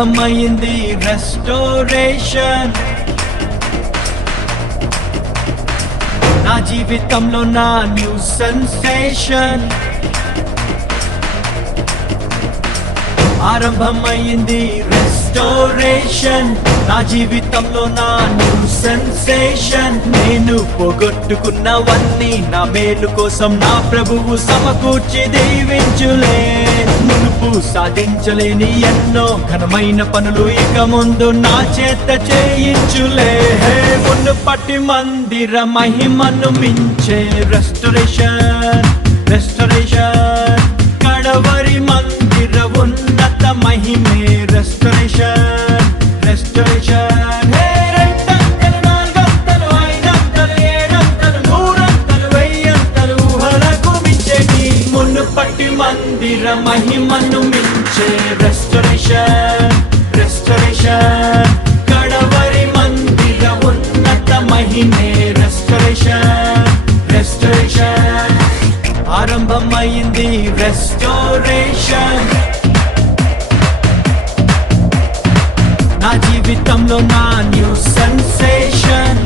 ఆరంభమైంది రెస్టోరేషన్. నా జీవితంలో నా న్యూ సెన్సేషన్. ఆరంభమైంది రెస్టోరేషన్. నా జీవితంలో నా న్యూ సెన్సేషన్. నేను పోగొట్టుకున్నవన్నీ నా మేలు కోసం నా ప్రభువు సమకూర్చి దీవించులే. మునుపు సాధించలేని ఎన్నో ఘనమైన పనులు ఇక ముందు నా చేత చేయించులే. మునుపటి మందిర మహిమను మించే రెస్టోరేషన్. రెస్టోరేషన్ కడవరి మందిర ఉన్నత మహిమే రెస్టోరేషన్. రెస్టోరేషన్ రెండంతలు, నాలుగంతలు, ఐదంతలు, ఏడంతలు, నూరంతలు, వెయ్యంతలు ఊహలకు మించేటి మునుపటి మందిర మహిమను మించే రెస్టోరేషన్. రెస్టోరేషన్ కడవరి మందిర ఉన్నత మహిమే రెస్టోరేషన్. రెస్టోరేషన్ ఆరంభమైంది రెస్టోరేషన్. నా జీవితంలో నా న్యూ సెన్సేషన్.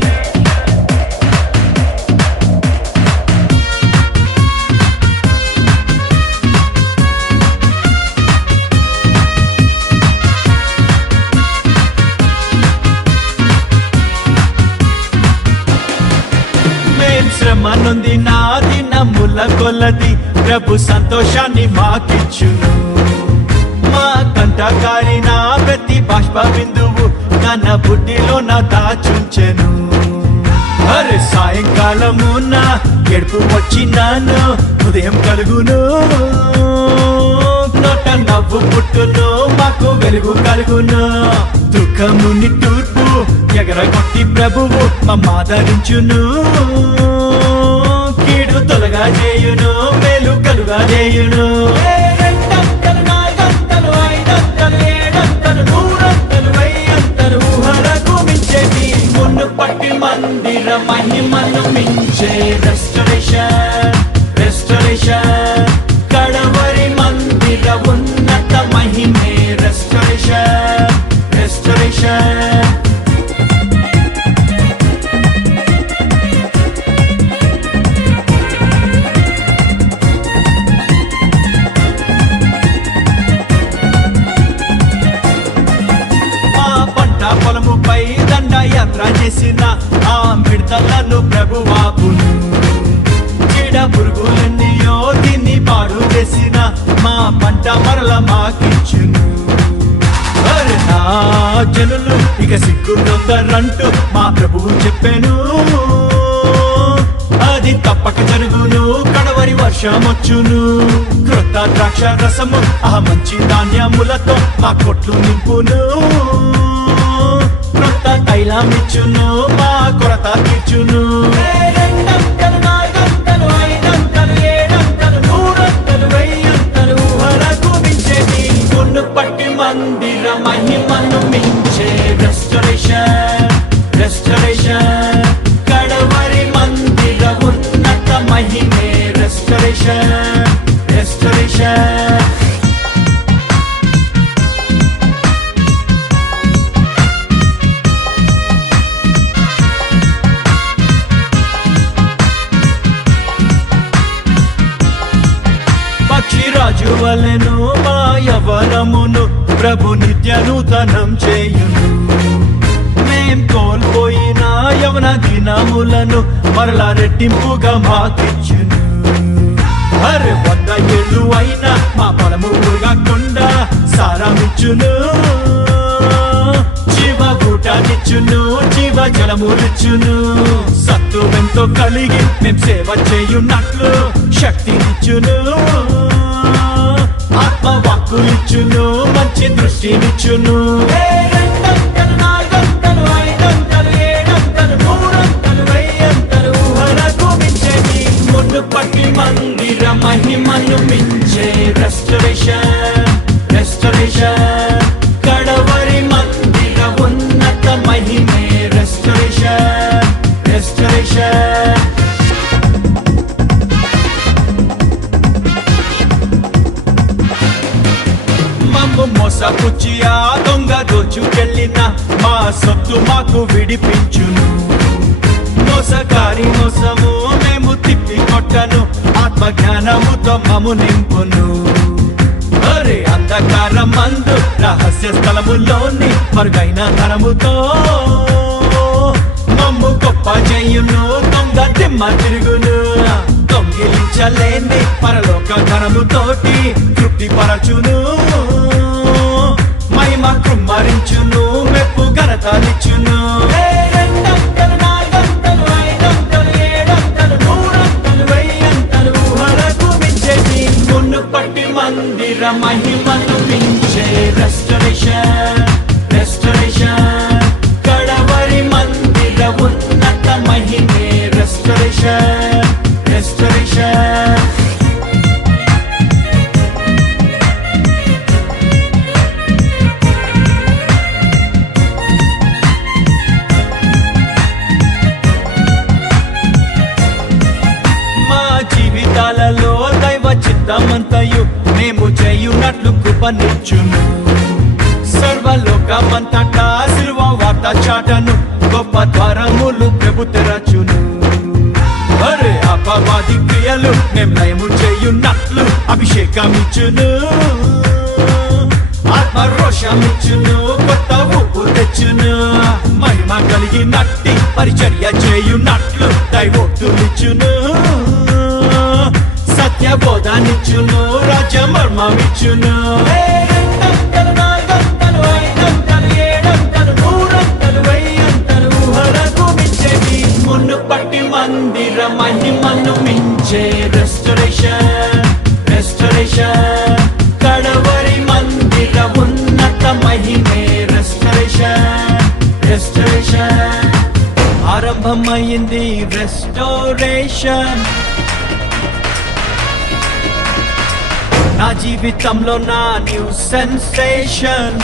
మేం శ్రమ నొంది నా దినముల కొలది ప్రభు సంతోషాన్ని మాకిచ్చును. మా కంటకారి నా ప్రతి బాష్ప బిందువు తన బుడ్డిలో నా దాచుంచెను. అరే సాయంకాలము నా ఎడుపు వచ్చినాను, ఉదయం కలుగును, నోట నవ్వు పుట్టును, మాకు వెలుగు కలుగును. దుఃఖముని తూర్పు ఎగరగొట్టి ప్రభువు మమ్మాదరించును. కీడు తొలగా చేయును, మేలు కలుగా చేయును. రెండంతలు, నాలుగంతలు, ఐదంతలు, ఏడంతలు, నూరంతలు, వెయ్యంతలు ఊహలకు మించేటి మునుపటి మందిర మహిమను మించే రెస్టోరేషన్. రెస్టోరేషన్ కడవరి మందిర ఉన్నత మహిమే రెస్టోరేషన్. రెస్టోరేషన్ పొలముపై దండయాత్ర చేసిన ఆ మిడతలను ప్రభువాపును. చీడ పురుగులన్నీయో తిని పాడు చేసిన మా పంట మరల మాకిచ్చును. అరే నా జనులు ఇక సిగ్గుందంటూ మా ప్రభువు చెప్పాను. అది తప్పక జరుగును, కడవరి వర్షమొచ్చును. క్రొత్త ద్రాక్ష రసము ఆ మంచి ధాన్యములతో మా కొట్లు నింపును. క్రొత్త తైలమిచ్చును, మా కొరత తీర్చును. రెండంతలు, నాలుగంతలు, ఐదంతలు, ఏడంతలు, నూరంతలు, వెయ్యంతలు ఊహలకు మించేటి మునుపటి మందిర మహిమను మించే రెస్టోరేషన్. రెస్టోరేషన్ కడవరి మందిర ఉన్నత మహిమే రెస్టోరేషన్. రెస్టోరేషన్ పక్షిరాజు వలెను మా యవ్వనమును ప్రభు నిత్య నూతనం చేయును. మేం కోల్పోయిన యవన దినములను మరలా రెట్టింపుగా మాకిచ్చును. అరే 100 ఏళ్ళు అయినా మా పొలము ఊరగకుండా సారమిచ్చును. జీవ ఊటానిచ్చును, జీవ జలములిచ్చును. సత్తువెంతో కలిగి మేం సేవ చేయున్నట్లు శక్తినిచ్చును. ఆత్మవాక్కులిచ్చును, మంచి దృష్టినిచ్చును. రెండంతలు, నాలుగంతలు, ఐదంతలు, ఏడంతలు, నూరంతలు, వెయ్యంతలు ఊహలకు మించేటి మునుపటి మందిర మహిమను మించే రెస్టోరేషన్. రెస్టోరేషన్ కడవరి మందిర ఉన్నత మహిమే రెస్టోరేషన్. రెస్టోరేషన్ మమ్ము మోసపుచ్చి ఆ దొంగ సొత్తు మాకు విడిపించును. మోసకారి మోసము మేము తిప్పి కొట్టను, ఆత్మ జ్ఞానముతో మము నింపును. అరే అంధకారం మందు రహస్య స్థలములోని మరుగైన ధనముతో మమ్ము గొప్ప చేయును. దొంగ దిమ్మ తిరుగును, దొంగిలించలేని పరలోక ధనముతోటి తృప్తి పరచును. మహిమ కుమ్మరించును, మెప్పు ఘనతనిచ్చును. రెండంతలు, నాలుగంతలు, ఐదంతలు, ఏడంతలు, నూరంతలు, వెయ్యంతలు, ఊహలకు మించేది మునుపటి మందిర మహిమను మించే రెస్టరేషన్, రెస్టరేషన్. కడవరి మందిర ఉన్నత మహిమే రెస్టరేషన్, రెస్టరేషన్. జీవితాలలో దైవ చిత్తమంతయు మేము చేయునట్లు కృపనిచ్చును. సర్వలోకమంతటా సిలువ వార్త చాటను, గొప్ప ద్వారములు ప్రభు తెరచును. అరే అపవాది క్రియలు మేము లయము చేయునట్లు అభిషేకమిచ్చును. ఆత్మరోషమిచ్చును, కొత్త ఊపు తెచ్చును. మహిమ కలిగినట్టి పరిచర్య చేయునట్లు దైవోక్తులిచ్చును. సత్య బోధానిచ్చును, రాజ్య మర్మమిచ్చును. రెండంతలు, నాలుగంతలు, ఐదంతలు, ఏడంతలు, నూరంతలు, వెయ్యంతలు, ఊహలకు మించేది మునుపటి మందిర మహిమను మించే రెస్టరేషన్, రెస్టరేషన్. కడవరి మందిర ఉన్నత మహిమే రెస్టరేషన్, రెస్టరేషన్. ఆరంభమైంది రెస్టోరేషన్. నా జీవితంలో నా న్యూ సెన్సేషన్.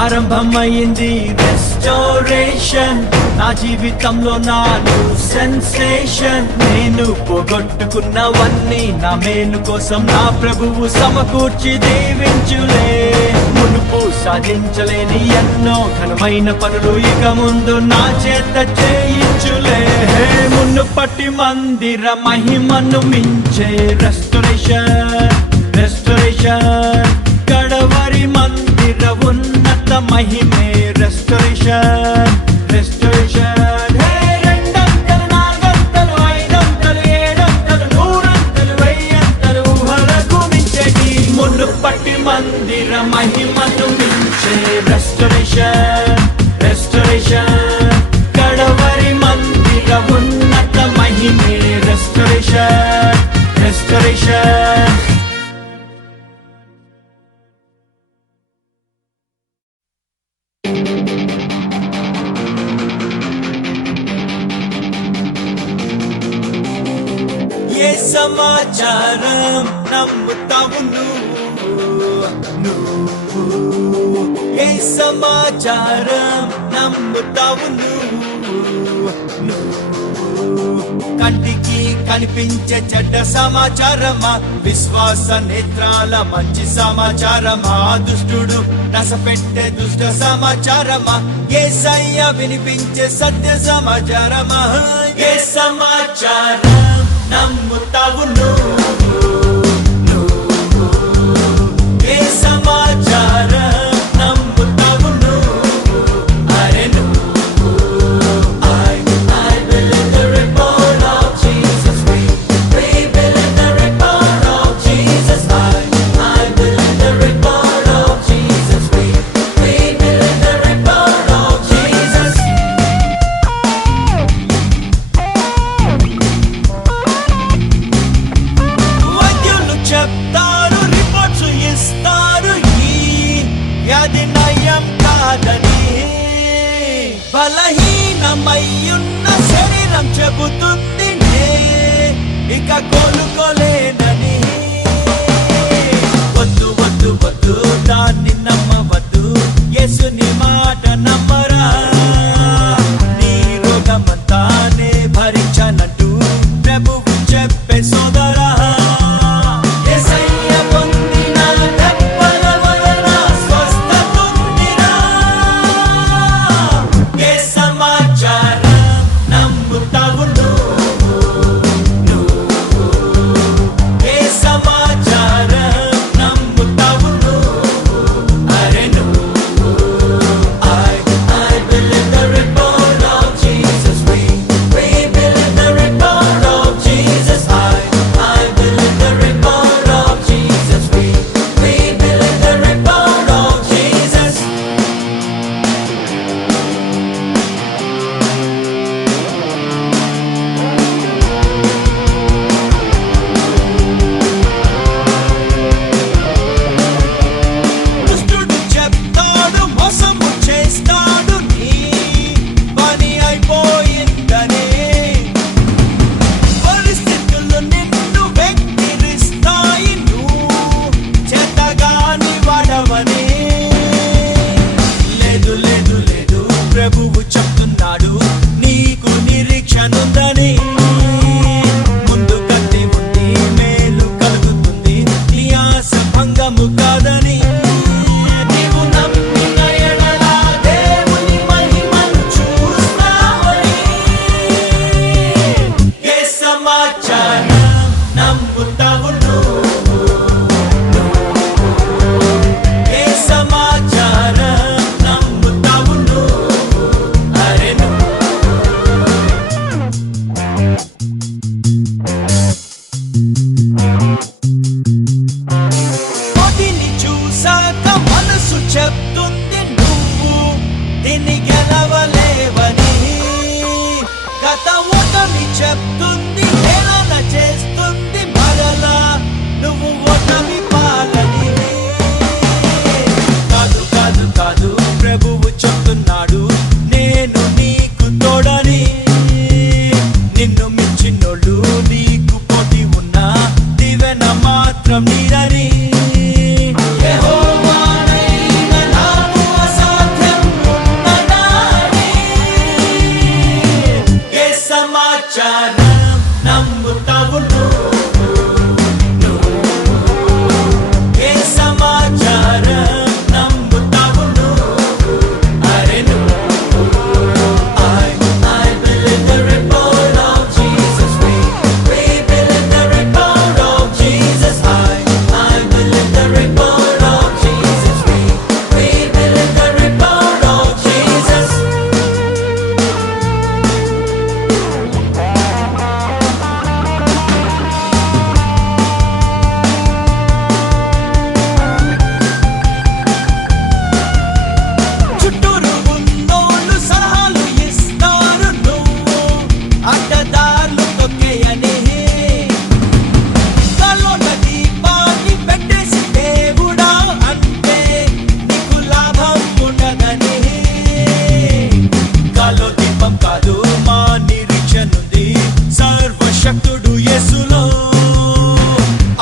ఆరంభమైంది రెస్టోరేషన్. నా జీవితంలో నా న్యూ సెన్సేషన్. నేను పోగొట్టుకున్నవన్నీ నా మేలు కోసం నా ప్రభువు సమకూర్చి దీవించులే. మునుపు సాధించలేని ఎన్నో ఘనమైన పనులు ఇక ముందు నా చేత చేయించులే. మునుపటి మందిర మహిమను మించే రెస్టరేషన్, రెస్టరేషన్. కడవరి మందిర ఉన్నత మహిమే రెస్టరేషన్, రెస్టరేషన్. రెండంతలు, నాలుగంతలు, ఐదంతలు, ఏడంతలు, నూరంతలు, వెయ్యంతలు, ఊహలకు మించేది మునుపటి మందిర మహిమను మించే రెస్టరేషన్, రెస్టరేషన్. కడవరి మందిర ఉన్నత మహిమే రెస్టరేషన్, రెస్టరేషన్. ఏ సమాచారం నమ్ముతావు నువ్వు? ఏ సమాచారం నమ్ముతావు నువ్వు? కంటికి కనిపించే చెడ్డ సమాచారమా, విశ్వాస నేత్రాల మంచి సమాచారమా, దుష్టుడు నసపెట్టే దుష్ట సమాచారమా, యేసయ్య వినిపించే సత్య సమాచారమా? ఏ సమాచారం నమ్ముతావు నువ్వు? ఏ సమాచారం నమ్ముతావు నువ్వు? అరే నువ్వు రక్షణుందని ముందు కత్తి ఉంది మేలు కలుగుతుంది నీ ఆశ భంగము కాదని నీవు నమ్మిన ఎడల దేవుని మహిమను చూస్తావని ఏ సమాచారం నమ్ముతావు చెప్తుంది నువ్వు దీన్ని గెలవలేవని గత ఓటమి చెప్తుంది హేళన చేస్తుంది మరలా నువ్వు ఓటమి పాలని కాదు కాదు కాదు ప్రభువు చెప్తున్నాడు నేను నీకు తోడని నిన్ను మించినోళ్ళు నీకు పోటీ ఉన్నా దివెన మాత్రం నీరని నమ్ముతావు ఏ సమాచారం నమ్ముతావు అరే I believe the report of Jesus we believe the report of Jesus I believe the report of Jesus we believe the report of Jesus కాదు మా నిరీక్షనుంది సర్వశక్తుడు యేసులో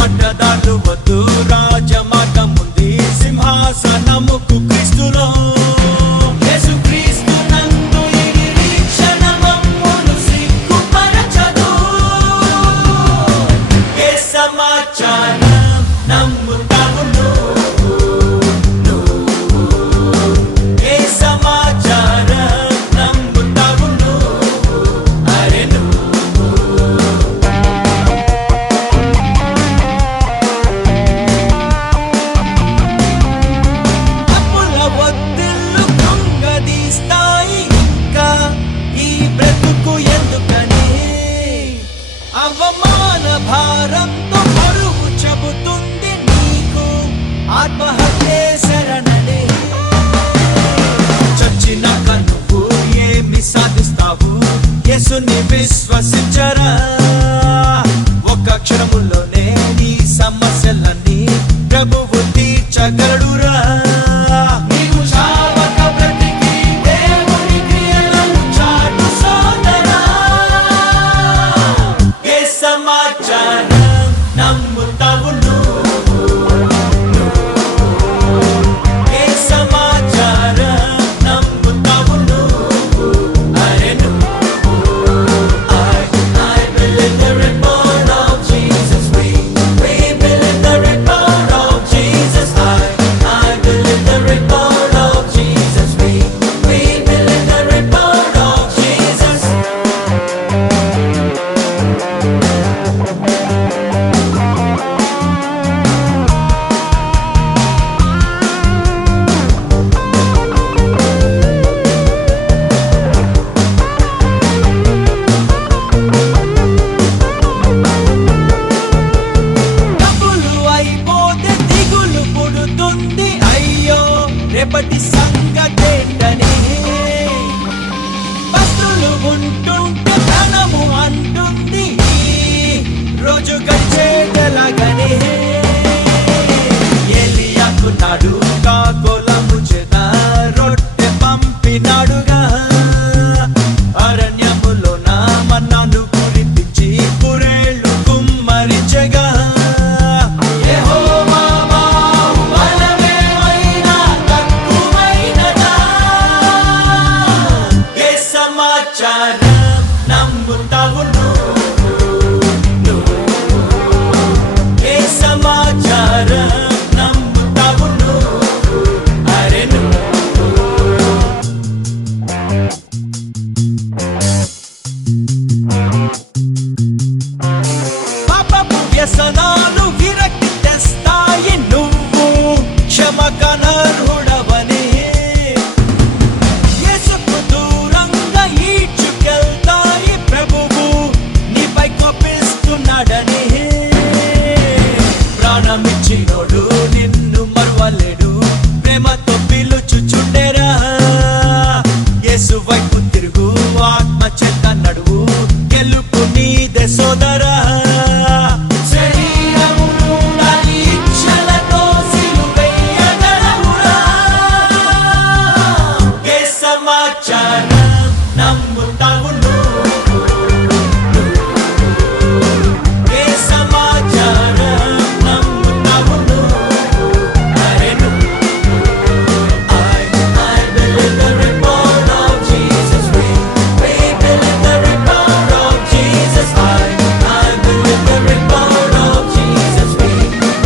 అడ్డదారులు వద్దు రాజమార్గం ఉంది సింహాసనముకు క్రీస్తులో యేసు క్రీస్తు నందు ఈ నిరీక్షణ మమ్మును సిగ్గుపరచదు ఏ సమాచారం నమ్ముతావు ఏ సమాచారం అవమాన భారంతో బరువు చెబుతుంది నీకు ఆత్మహత్యే శరణని చచ్చినాక నువ్వు ఏమి సాధిస్తావు యేసుని విశ్వసించరా ఒక క్షణములోనే నీ సమస్యలన్నీ ప్రభువు తీర్చగలడురా నీవు చావక బ్రతికి దేవుని క్రియలను చాటు సోదరా ఏ సమాచారం నమ్ముతావు ఏ సమాచారం నమ్ముతావు అరే I believe the report of Jesus we believe the report of Jesus I నమ్ముతావు నువ్వు ఏ సమాచారం నమ్ముతావు నువ్వు అరే పాపపు వ్యసనాలు విరక్తి తెస్తాయి నువ్వు క్షమకనర్హుడవని యేసుకు దూరంగా ఈడ్చుకెళ్తాయి ప్రభువు నీపై కోపిస్తున్నాడని ప్రాణమిచ్చినోడు నిన్ను మరువలేడు ప్రేమతో పిలుచుచుండెరా యేసు వైపు తిరుగు ఆత్మ చేత నడువు గెలుపు నీదే సోదరా శరీరమును దాని ఇచ్ఛలతో సిలువెయ్యగలవురా ఏ సమాచారం నమ్ముతావు నువ్వు ఏ సమాచారం నమ్ముతావు నువ్వు అరే I believe the report of Jesus. We believe the report of Jesus. I believe the report of Jesus. We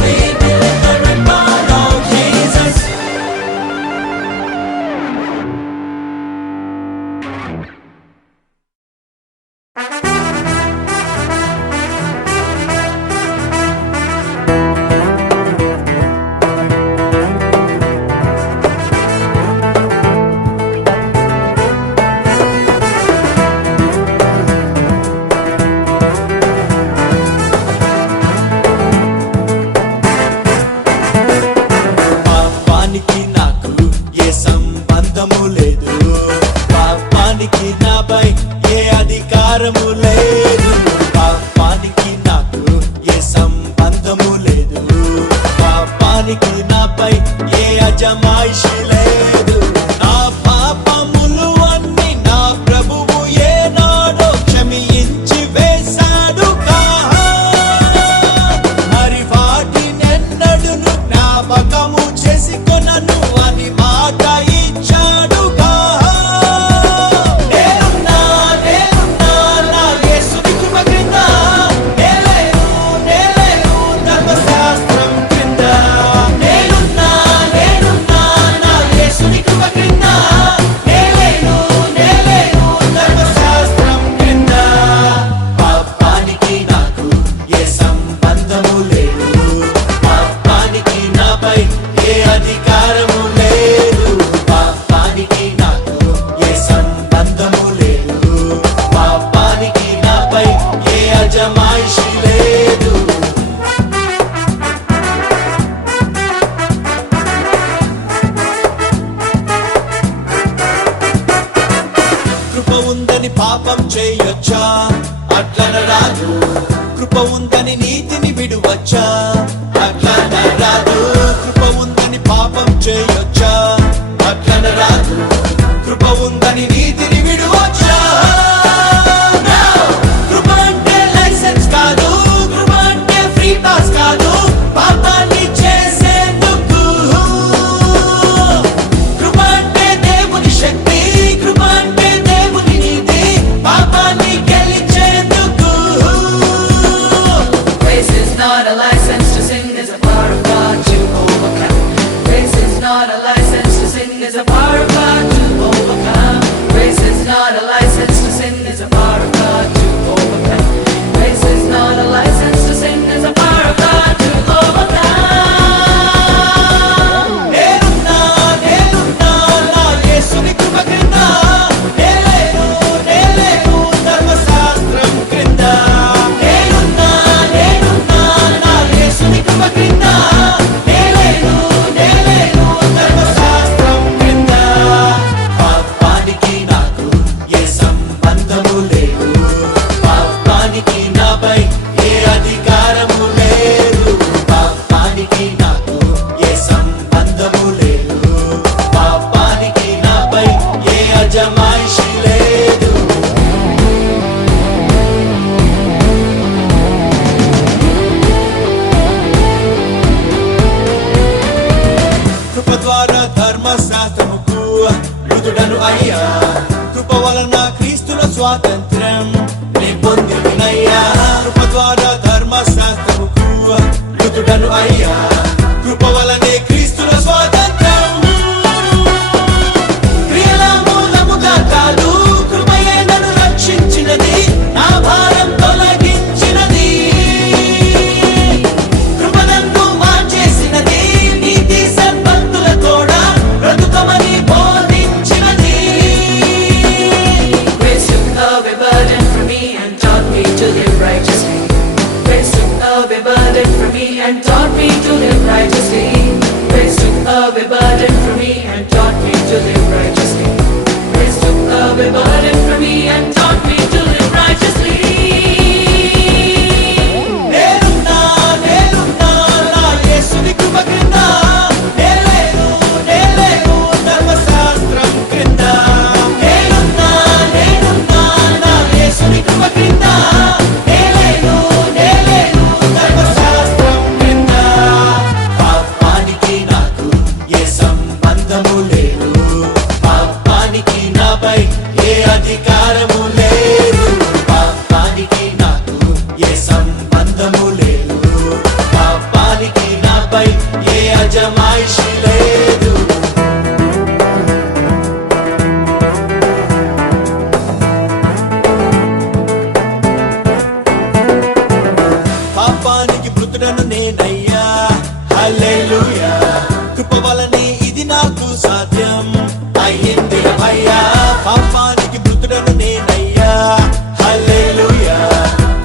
believe the report of Jesus. పాపానికి నాకు ఏ సంబంధము లేదు పాపానికి నాపై ఏ అధికారము లేదు పాపానికి నాకు ఏ సంబంధము లేదు పాపానికి నాపై ఏ అజమాయిషి లేదు నా పాపములు అన్ని నా ప్రభువు ఏనాడో క్షమించి వేశాడు మరి వాటినెన్నడును జ్ఞాపకము చేసుకొనను అని మాట ఇచ్చాడుగా నేనున్నా నా యేసుని కృప క్రింద నేలేను ధర్మశాస్త్రం క్రింద నేనున్నా నా యేసుని కృప క్రింద నేలేను ధర్మశాస్త్రం క్రింద పాపానికి నాకు ఏ సంబంధము లేదు పాపానికి నాపై ఏ అధికారము లేదు పాపానికి నాకు ఏ సంబంధము లేదు పాపానికి నాపై ఏ అజమాయిషి లేదు కృప ఉందని పాపం చేయొచ్చా అట్లన రాదు కృప ఉందని నీతిని విడువచ్చా అట్లన రాదు కృప ఉందని పాపం చేయొచ్చా అట్లన రాదు కృప ఉందని నీతిని విడువచ్చా కృప అంటే లైసెన్స్ కాదు కృప అంటే ఫ్రీ పాస్ కాదు పాపాన్ని చేసేందుకు కృప అంటే దేవుని శక్తి కృప అంటే దేవుని నీతి పాపాన్ని గెలిచేందుకు Grace is not a license to sin, it's a power of God to overcome. Grace is not a to live righteously. Grace took away burden from me and taught me to live righteously. Grace took away burden from me and taught me to live righteously. Grace took away burden from me and taught me to live righteously. నేనున్నా నేనున్నా నా యేసుని కృప క్రింద నేలేను నేలేను ధర్మశాస్త్రం క్రింద నేనున్నా నేనున్నా నా యేసుని కృప క్రింద నేలేను నేలేను ధర్మశాస్త్రం క్రింద పాపానికి నాకు ఏ సంబంధము లేదు పాపానికి నాపై ఏ అధికారము లేదు పాపానికి నాకు ఏ సంబంధము లేదు పాపానికి నాపై ఏ అజమాయిషి లేదు పాపానికి మృతుడను నేనయ్యా హల్లెలూయా కృప వలనే ఇది నాకు సాధ్యం అయ్యింది అయ్యా పాపానికి మృతుడను నేనయ్యా హల్లెలూయా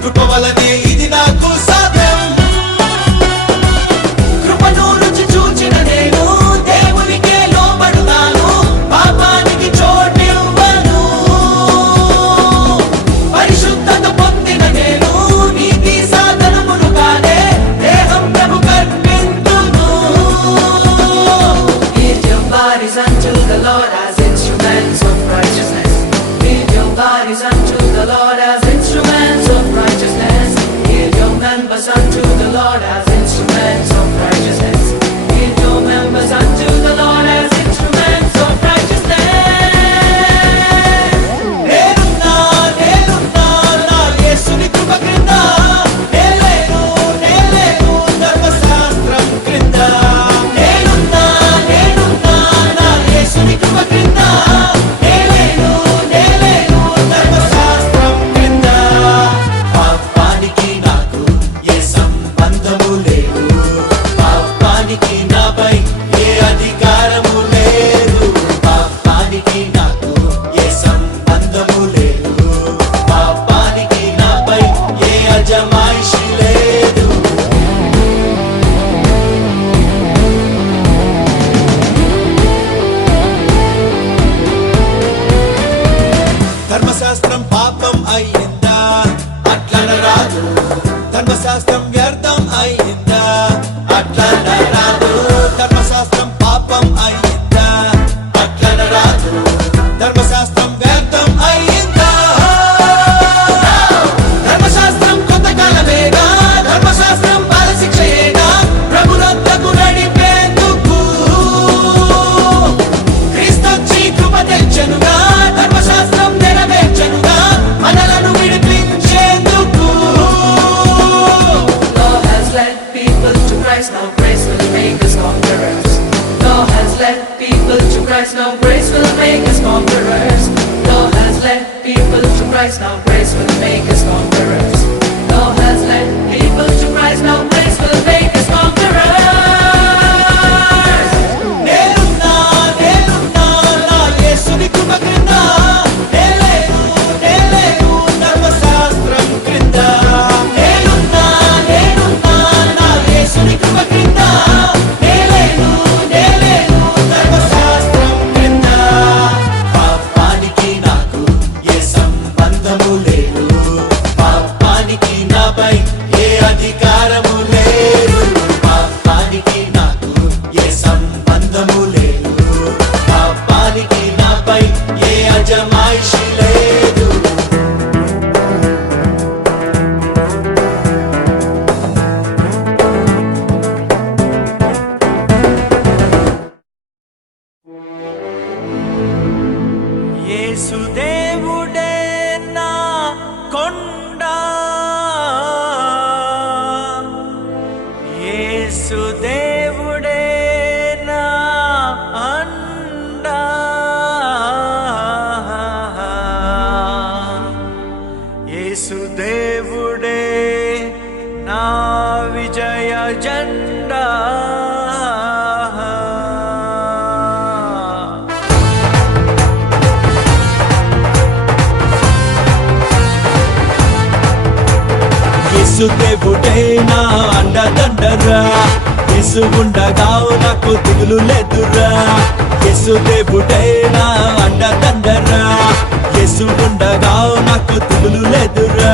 కృప వలనే ఇది నాకు సాధ్యం కృపను రుచి చూచిన నేను దేవునికే లోబడుతాను పాపానికి చోటివ్వను పరిశుద్ధత పొందిన నేను నీతి సాధనములు కాదే దేహం ప్రభు కర్పింతును Give your bodies unto the Lord as instruments of righteousness. Give your bodies unto the Lord as instruments of righteousness. Give your members unto the Lord as instruments of righteousness. Give your members unto the Lord as instruments of righteousness. నేనున్నా నేనున్నా నా యేసుని కృప క్రింద నేలేను నేలేను ధర్మశాస్త్రం క్రింద నేనున్నా నేనున్నా నా యేసుని కృప క్రింద నేలేను నేలేను ధర్మశాస్త్రం క్రింద పాపానికి నాకు ఏ సంబంధము లేదు పాపానికి నాపై ఏ అధికారము లేదు పాపానికి నాకు ఏ సంబంధము లేదు పాపానికి నాపై ఏ అజమాయిషి లేదు ధర్మశాస్త్రం పాపం అయ్యిందా అట్లన రాదు ధర్మశాస్త్రం వ్యర్థం అయ్యిందా అట్లన రాదు ధర్మశాస్త్రం పాపం అయ్యిందా అట్లన రాదు ధర్మశాస్త్రం వ్యర్థం అయ్యిందా ధర్మశాస్త్రం కొంతకాలమేగా ధర్మశాస్త్రం బాలశిక్షయేగా ప్రభునొద్దకు నడిపేందుకు క్రీస్తొచ్చి కృప తెచ్చెనుగా ధర్మశాస్త్రం నెరవేర్చెనుగా మనలను విడిపించేందుకు Law has led people to Christ, now grace will make us conquerors. Law has led people to Christ, now grace will make us conquerors. Law has led people to Christ, now grace will make us conquerors. Law has led people to Christ, now grace will make us conquerors. నేనున్నా నేనున్నా నా యేసుని కృప క్రింద నేలేను నేలేను ధర్మశాస్త్రం క్రింద నేనున్నా నేనున్నా నా యేసుని కృప క్రింద నేలేను నేలేను ధర్మశాస్త్రం క్రింద పాపానికి నాకు ఏ సంబంధము లేదు పాపానికి నాపై ఏ అధికారము లేదు పాపానికి నాకు ఏ సంబంధము లేదు పాపానికి నాపై ఏ అజమాయిషి లేదు యేసుదేవుడే నా కొండ యేసుదేవుడే నా అండ యేసుదేవుడే నా విజయ జెండా యేసు దేవుడే నా అండదండరా, యేసు ఉండగా నాకు దిగులు లేదురా. యేసు దేవుడే నా అండదండరా, యేసు ఉండగా నాకు దిగులు లేదురా.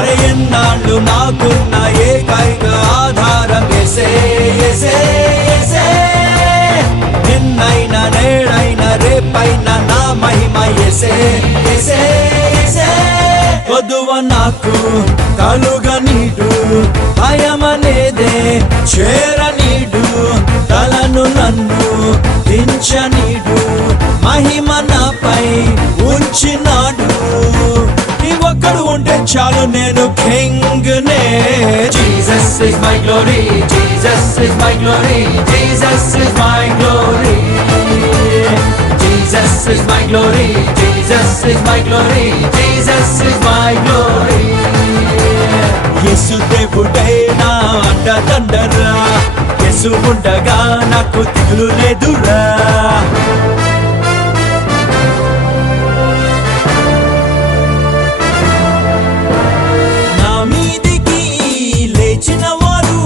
అరే ఎన్నాళ్ళు నాకున్న ఏకైక ఆధారం యేసే యేసే యేసే. నిన్నైనా నేడైనా రేపైనా నా మహిమ యేసే యేసే యేసే. కొదువ నాకు కలుగ నీడు, భయమనేదే చేరనీడు. తలను నన్ను దించనీడు, మహిమ నాపై ఉంచినాడు. ఈ ఒక్కడు ఉంటే చాలు నేను కింగ్ నే. Jesus is my glory, Jesus is my glory, Jesus is my glory. Jesus is my glory, Jesus is my glory, Jesus is my glory. యేసు దేవుడే నా అండదండరా, యేసు ఉండగా నాకు దిగులు లేదురా. నా మీదికి లేచిన వారు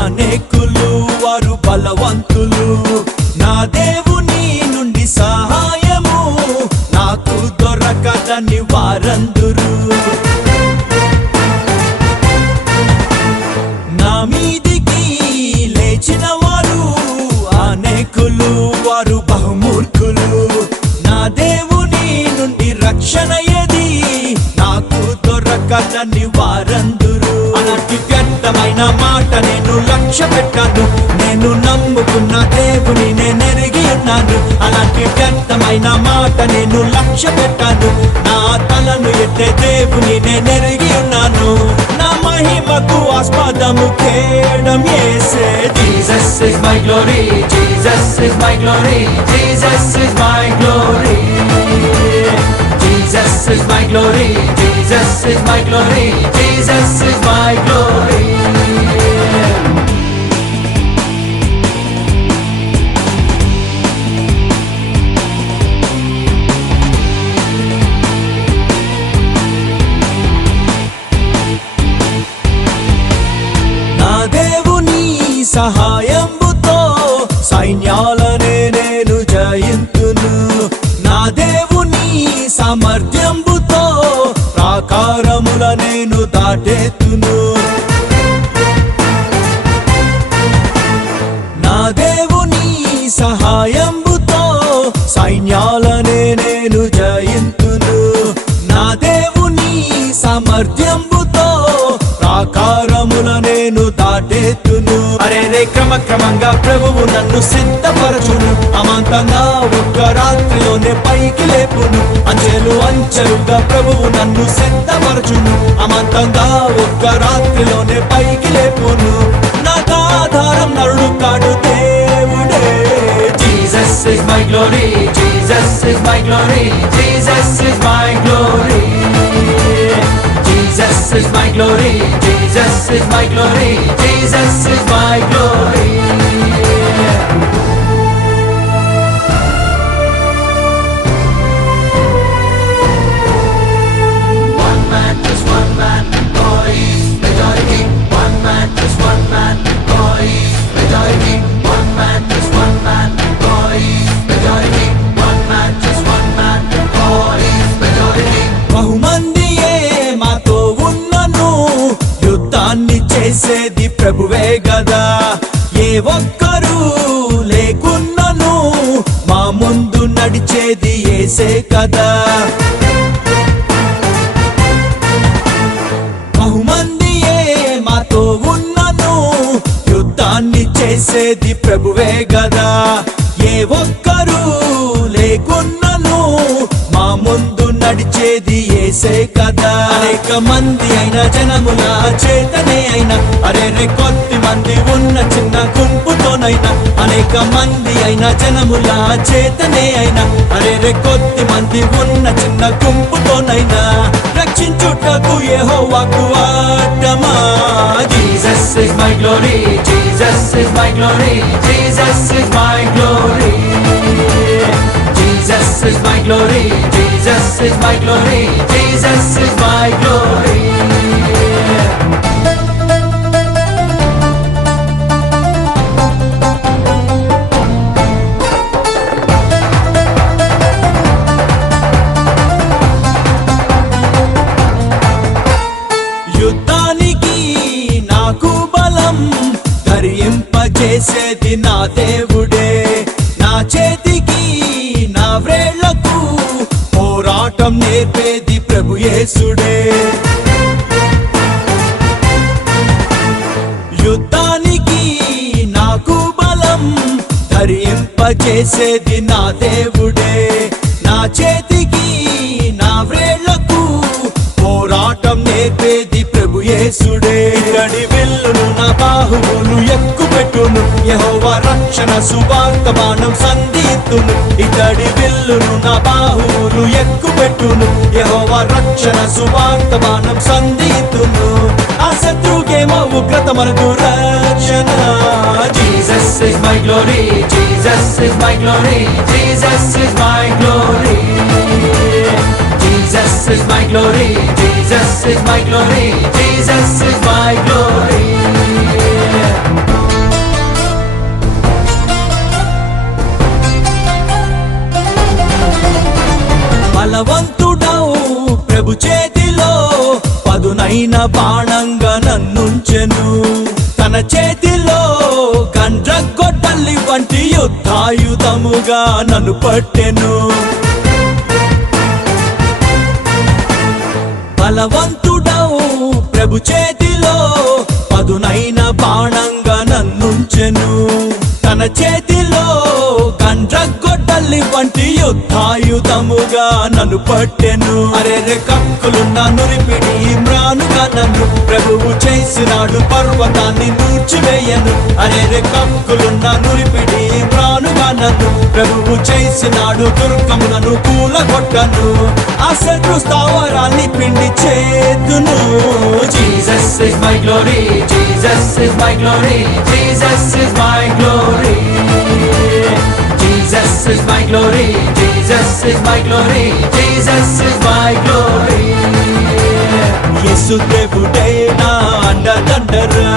అనేకులు, వారు బలవంతులు. నా దేవుని నుండి సహాయము నాకు దొరకదని వారందురు. నా మీదికి లేచిన వారు అనేకులు, వారు బహుమూర్ఖులు. నా దేవుని నుండి రక్షణ ఏది నాకు దొరకదని వారందురు. అలాంటి వ్యర్థమైన మాట నేను లక్ష్య పెట్టాను, నేను నమ్ముకున్న దేవుని నేనెరిగి ఉన్నాను. అలాంటి వ్యర్థమైన మాట నేను లక్ష్య పెట్టాను, నా తలను ఎత్తే దేవుని నేనెరిగి ఉన్నాను. నా మహిమకు ఆస్పదము కేడం యేసే. Jesus is my glory, Jesus is my glory, Jesus is my glory. Jesus is my glory, Jesus is my glory, Jesus is my glory. నా దేవుని సహాయంబుతో సైన్యాలనే నేను జయింతును. నా దేవుని సామర్థ్యంబుతో ప్రాకారముల నేను దాటెత్తును. నా దేవుని సహాయంబుతో సైన్యాలనే నేను జయింతును. నా దేవుని సామర్థ్యంబుతో ప్రాకారముల నేను దాటెత్తును. అరే రే క్రమక్రమంగా ప్రభువు నన్ను సిద్ధపరచును. అమాంతంగా ఒక్క రాత్రిలోనే పైకి లేపును. అంచెలు అంచెలుగా ప్రభువు నన్ను సిద్ధపరచును. అమాంతంగా ఒక్క రాత్రిలోనే పైకి లేపును. నాకు ఆధారం నరుడు కాడు దేవుడే. Jesus is my glory, Jesus is my glory, Jesus is my glory. Jesus is my glory, Jesus is my glory, Jesus is my glory. One man, just one man, boys, majority. One man, just one man, boys, majority. One man, just one man, boys, majority. One man, just one man, boys, majority. బహుమందియే మాతో ఉన్నను, యుద్ధాన్ని చేసేది ప్రభువే గదా. ఏ ఒక్కరు లేకున్నను, మా ముందు నడిచేది యేసే కదా. బహుమందియే మాతో ఉన్నను, యుద్ధాన్ని చేసేది ప్రభువే గదా. ఏ ఒక్కరు లేకున్నను, మా ముందు నడిచేది యేసే కదా. అనేక మంది అయిన జనముల చేతనే అయినా, అరే రే కొద్ది మంది ఉన్న చిన్న గుంపుతోనైనా. అనేక మంది అయిన జనముల చేతనే అయినా, అరే రే కొద్ది మంది ఉన్న చిన్న గుంపుతోనైనా. రక్షించుటకు యెహోవాకు అడ్డమా. Jesus is my glory, Jesus is my glory, Jesus is my glory. Jesus is my glory, Jesus is my glory, Jesus is my glory. నా దేవుడే. నా చేతికి నా వ్రేళ్లకు పోరాటం నేర్పేది ప్రభు యేసుడే. యుద్ధానికి నాకు బలం ధరింపచేసేది నా దేవుడే. నా చేతికి నా వ్రేళ్లకు పోరాటం నేర్పేది ప్రభు యేసుడే. ఇతడి విల్లును నా బాహువులు ఎక్కుపెట్టును, యెహోవా రక్షణ సువార్త బాణం సంధితును. ఇతడి విల్లును నా బాహువులు ఎక్కుపెట్టును, యెహోవా రక్షణ సువార్త బాణం సంధితును. ఆ శత్రువుకేమో ఉగ్రత మనకు రక్షణ. Jesus is my glory, Jesus is my glory, Jesus is my glory. Jesus is my glory, Jesus is my glory, Jesus is my glory. బలవంతుడవు ప్రభు చేతిలో పదునైన బాణంగా నన్నుంచెను. తన చేతిలో గండ్రగొడ్డలి వంటి యుద్ధాయుధముగా నన్ను పట్టెను. బలవంతుడవు ప్రభు చేతిలో పదునైన బాణంగా నన్నుంచెను. తన చేతిలో గండ్రగొడ్డలి వంటి యుద్ధాయుధముగా నన్ను పట్టెను. అరెరె కక్కులున్న నురిపిడి ఇమ్రానుగా నన్ను ప్రభువు చేసినాడు, పర్వతాన్ని నూర్చివేయను. అరెరె కక్కులున్న నురిపిడి ఇమ్రానుగా నన్ను ప్రభువు చేసినాడు, దుర్గములను కూలగొట్టను. ఆ శత్రు స్థావరాన్ని పిండి చేతును. Jesus is my glory, Jesus is my glory, Jesus is my glory. Jesus is my glory, Jesus is my glory, Jesus is my glory. యేసు దేవుడే నా అండదండరా,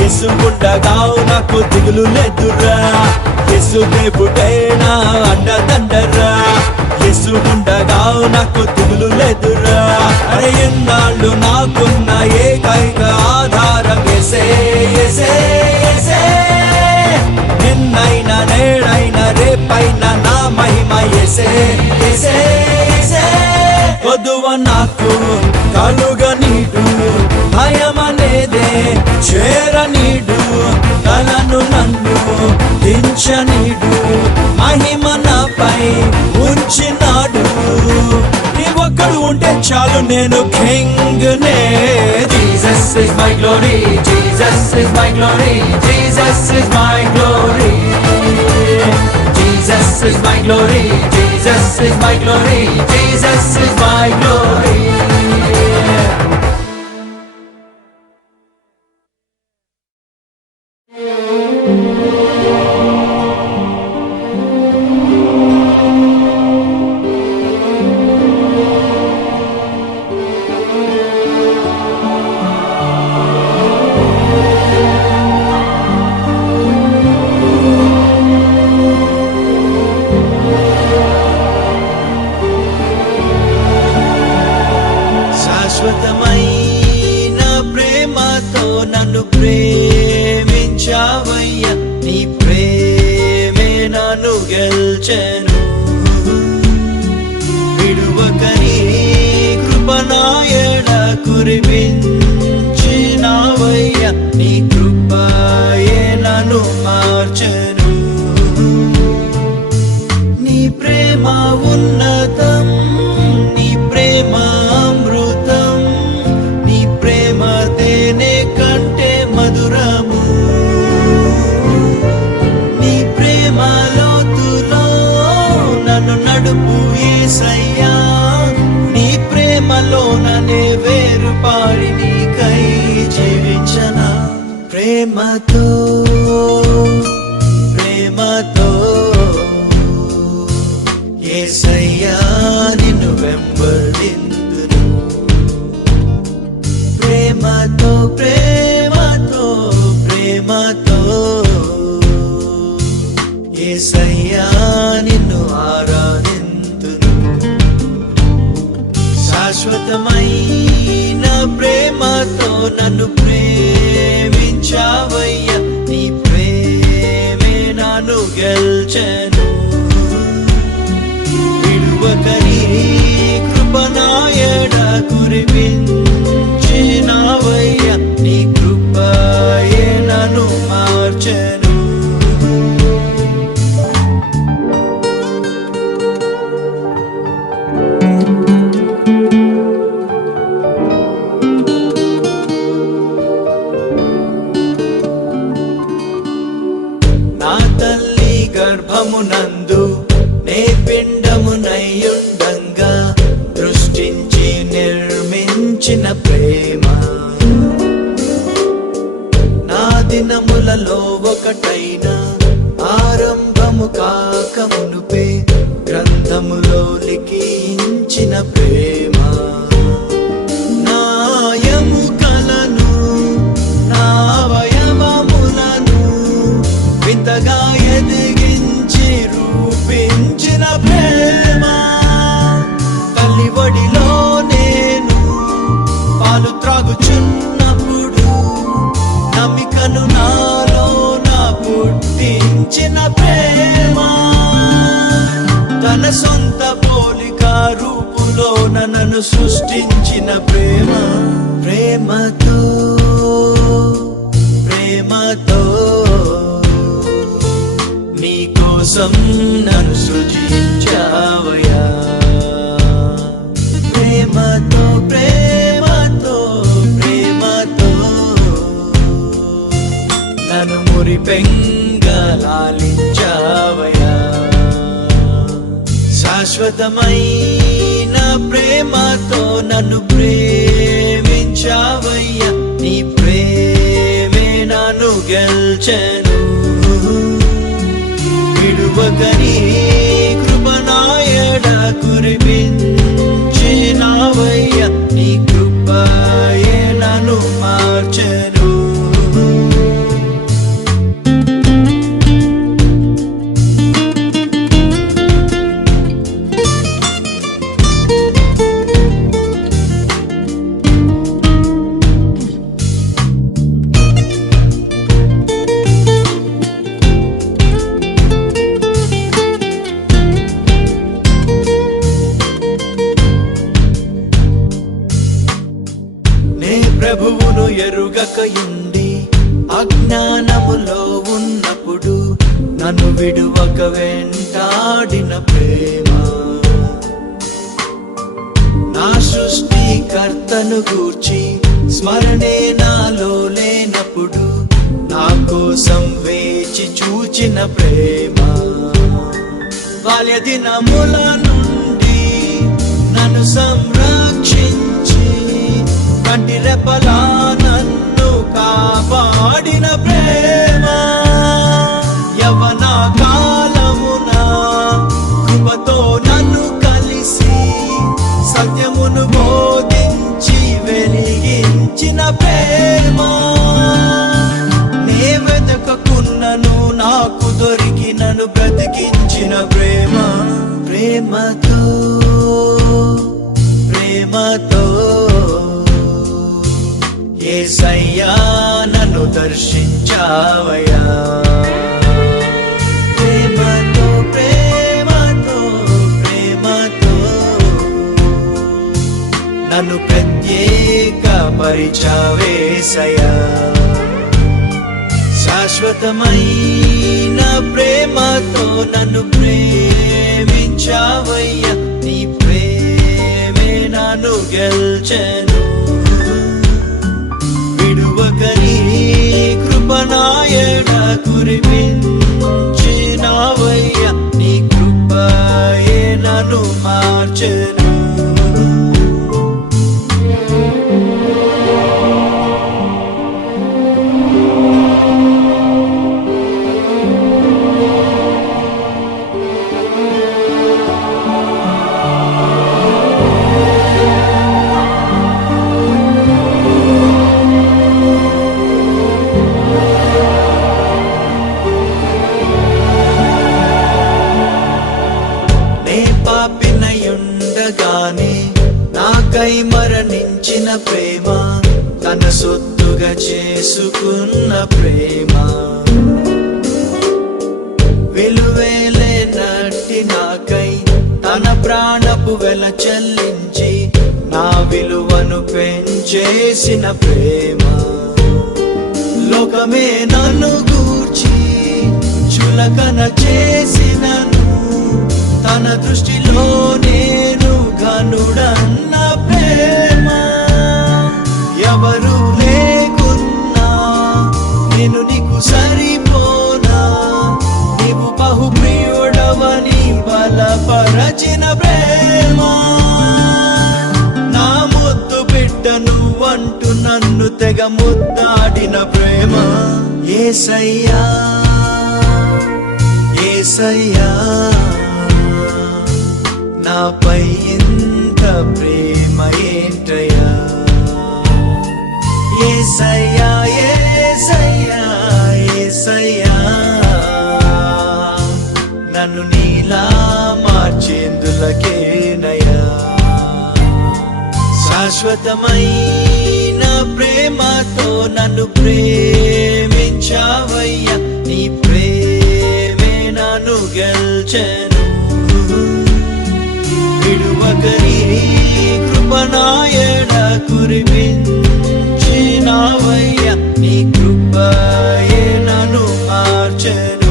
యేసు ఉండగా నాకు దిగులు లేదురా. యేసు దేవుడే నా అండదండరా, యేసు ఉండగా నాకు దిగులు లేదురా. అరే ఎన్నాళ్ళు నాకున్న ఏకైక ఆధారం యేసే, యేసే, యేసే. నిన్నైనా నేడైనా రేపైనా నా మహిమ యేసే, యేసే, యేసే. కొదువ నాకు కలుగనీడు, భయమనేదే చేరనీడు. తలను నన్ను దించనీడు, మహిమ నాపై ఉంచినాడు. నీ ఒక్కడు ఉంటే చాలు నేను కింగ్ నే. Jesus is my glory, Jesus is my glory, Jesus is my glory. Jesus is my glory, Jesus is my glory, Jesus is my glory. శాశ్వతమైన ప్రేమతో నన్ను ప్రేమించావయ్యా, నీ ప్రేమే నన్ను గెల్చెను. విడువక నీ కృపనాయన కురిపించినావయ్యా, నీ కృపయే నన్ను మార్చెను. నీ ప్రేమ ఉన్నతం, నీ ప్రేమ అమృతం, నీ ప్రేమ తేనె కంటే మధురము. నీ ప్రేమ లోతులో నన్ను నడుపు యేసయ్యా, నీ ప్రేమలో నన్నే వేరుపారి నీకై జీవించనా. ప్రేమతో ప్రేమతో యేసయ్యా నిన్ను వెంబడింతును. ప్రేమతో ప్రేమతో ప్రేమతో యేసయ్యా నిన్ను ఆరాధింతును. శాశ్వతమైన ప్రేమతో నన్ను ప్రేమించావయ్యా, నీ ప్రేమే గర్భమునందు నే పిండమునయ్యుండంగా దృష్టించి నిర్మించిన ప్రేమ నా దినములలో ఒకటైన ఆరంభము కాక మునుపే గ్రంథములో లిఖించిన ప్రేమ నాయము కలను నా అవయవములను వింతగా ఎదిగించి రూపించిన ప్రేమ తల్లి ఒడిలో నేను పాలు త్రాగుచున్నప్పుడు నమ్మికను నాలో నా పుట్టించిన ప్రేమ తన సొంత పోలిక రూపులో నన్ను సృష్టించిన ప్రేమ ప్రేమతో ప్రేమతో నీ కోసం నన్ను సృజించావయ్యా ప్రేమతో ప్రేమతో ప్రేమతో నన్ను మురిపెంగలాలించావయ్యా శాశ్వతమైన ప్రేమతో నన్ను ప్రేమించావయ్యా నీ ప్రేమే నన్ను గెల్చెను విడువక నీ కృపనాయడ కురిపించినావయ్యా నీ కృపయే నన్ను మార్చెను ప్రభువును ఎరుగకయుండి అజ్ఞానములో ఉన్నప్పుడు నన్ను విడువక వెంటాడిన ప్రేమ నా సృష్టికర్తను గూర్చి స్మరణే నాలో లేనప్పుడు నా కోసం వేచి చూచిన ప్రేమ బాల్య దినముల నుండి నన్ను సంరక్షించి కంటి రెప్పలా నన్ను కాపాడిన ప్రేమ యవ్వన కాలమున కృపతో నన్ను కలిసి సత్యమును బోధించి వెలిగించిన ప్రేమ నే వెతకకున్నను నాకు దొరికి నన్ను బ్రతికించిన ప్రేమ ప్రేమతో ప్రేమతో యేసయ్యా నన్ను దర్శించావయ్యా ప్రేమతో ప్రేమతో ప్రేమతో నన్ను ప్రత్యేక పరిచావేసయ్యా శాశ్వతమైన ప్రేమతో నన్ను ప్రేమించావయ్యా నీ ప్రేమే నన్ను గెల్చెను విడువకని కృపనాయడ కురిపించినావయ్యా నీ కృపయే నన్ను మార్చెను పాపినయుండగానే నాకై మరణించిన ప్రేమ తన సొత్తుగా చేసుకున్న ప్రేమ విలువేలేనట్టి నాకై తన ప్రాణపు వెల చెల్లించి నా విలువను పెంచేసిన ప్రేమ లోకమే నన్ను గూర్చి చులకన చేసినను తన దృష్టిలో నేను ఘనుడన్న ప్రేమ ఎవరు లేకున్నా నేను నీకు సరిపోనా నీవు బహుప్రియుడ పరచిన ప్రేమ, నా ముద్దు బిడ్డ నువ్వంటూ నన్ను తెగ ముద్దాడిన ప్రేమ. యేసయ్యా యేసయ్యా, నాపై ఇంత ప్రేమ ఏంటయ్యా. యేసయ్యా యేసయ్యా యేసయ్యా, నన్ను నీలా మార్చేందులకేనయ్యా. శాశ్వతమైన ప్రేమతో నన్ను ప్రేమించావయ్యా, నీ ప్రేమే నన్ను గెల్చెను. విడువకరి కృపనాయడ కురిపించినావయ్యా, నీ కృపయే నన్ను మార్చెను.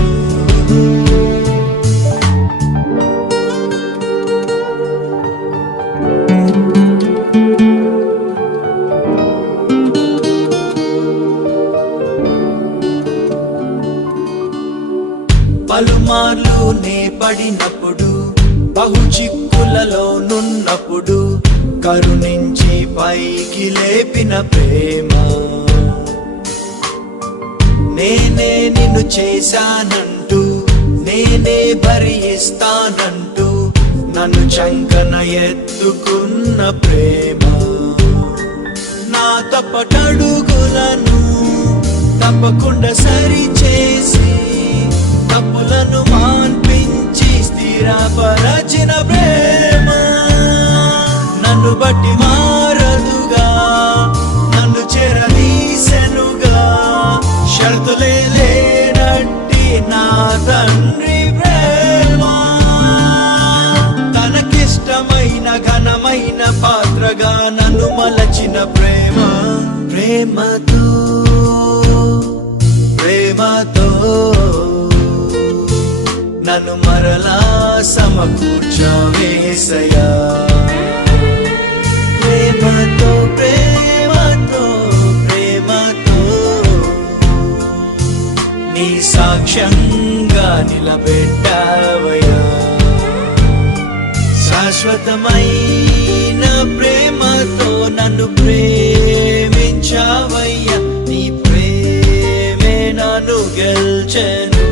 పలుమార్లు నే పడినప్పుడు, బహు చిక్కులలో నున్నప్పుడు కరుణించి పైకి లేపిన ప్రేమ. నేనే నిన్ను చేశానంటూ, నేనే భరిస్తానంటూ నన్ను చంకన ఎత్తుకున్న ప్రేమ. నా తప్పటడుగులను తప్పకుండా సరిచేసి, తప్పులను మాన్పించి స్థిరపరచిన ప్రేమ. నన్ను బట్టి మారదుగా, నన్ను చేరదీసెనుగా, షరతులే లేనట్టి నా తండ్రి ప్రేమ. తనకిష్టమైన ఘనమైన పాత్రగా నన్ను మలచిన ప్రేమ. ప్రేమతో ప్రేమతో నన్ను మరలా సమకూర్చవేసయ్యా. ప్రేమతో ప్రేమతో ప్రేమతో నీ సాక్ష్యంగా నిలబెట్టావయ్యా. శాశ్వతమైన ప్రేమతో నన్ను ప్రేమించావయ్యా, నీ ప్రేమే నన్ను గెల్చెను.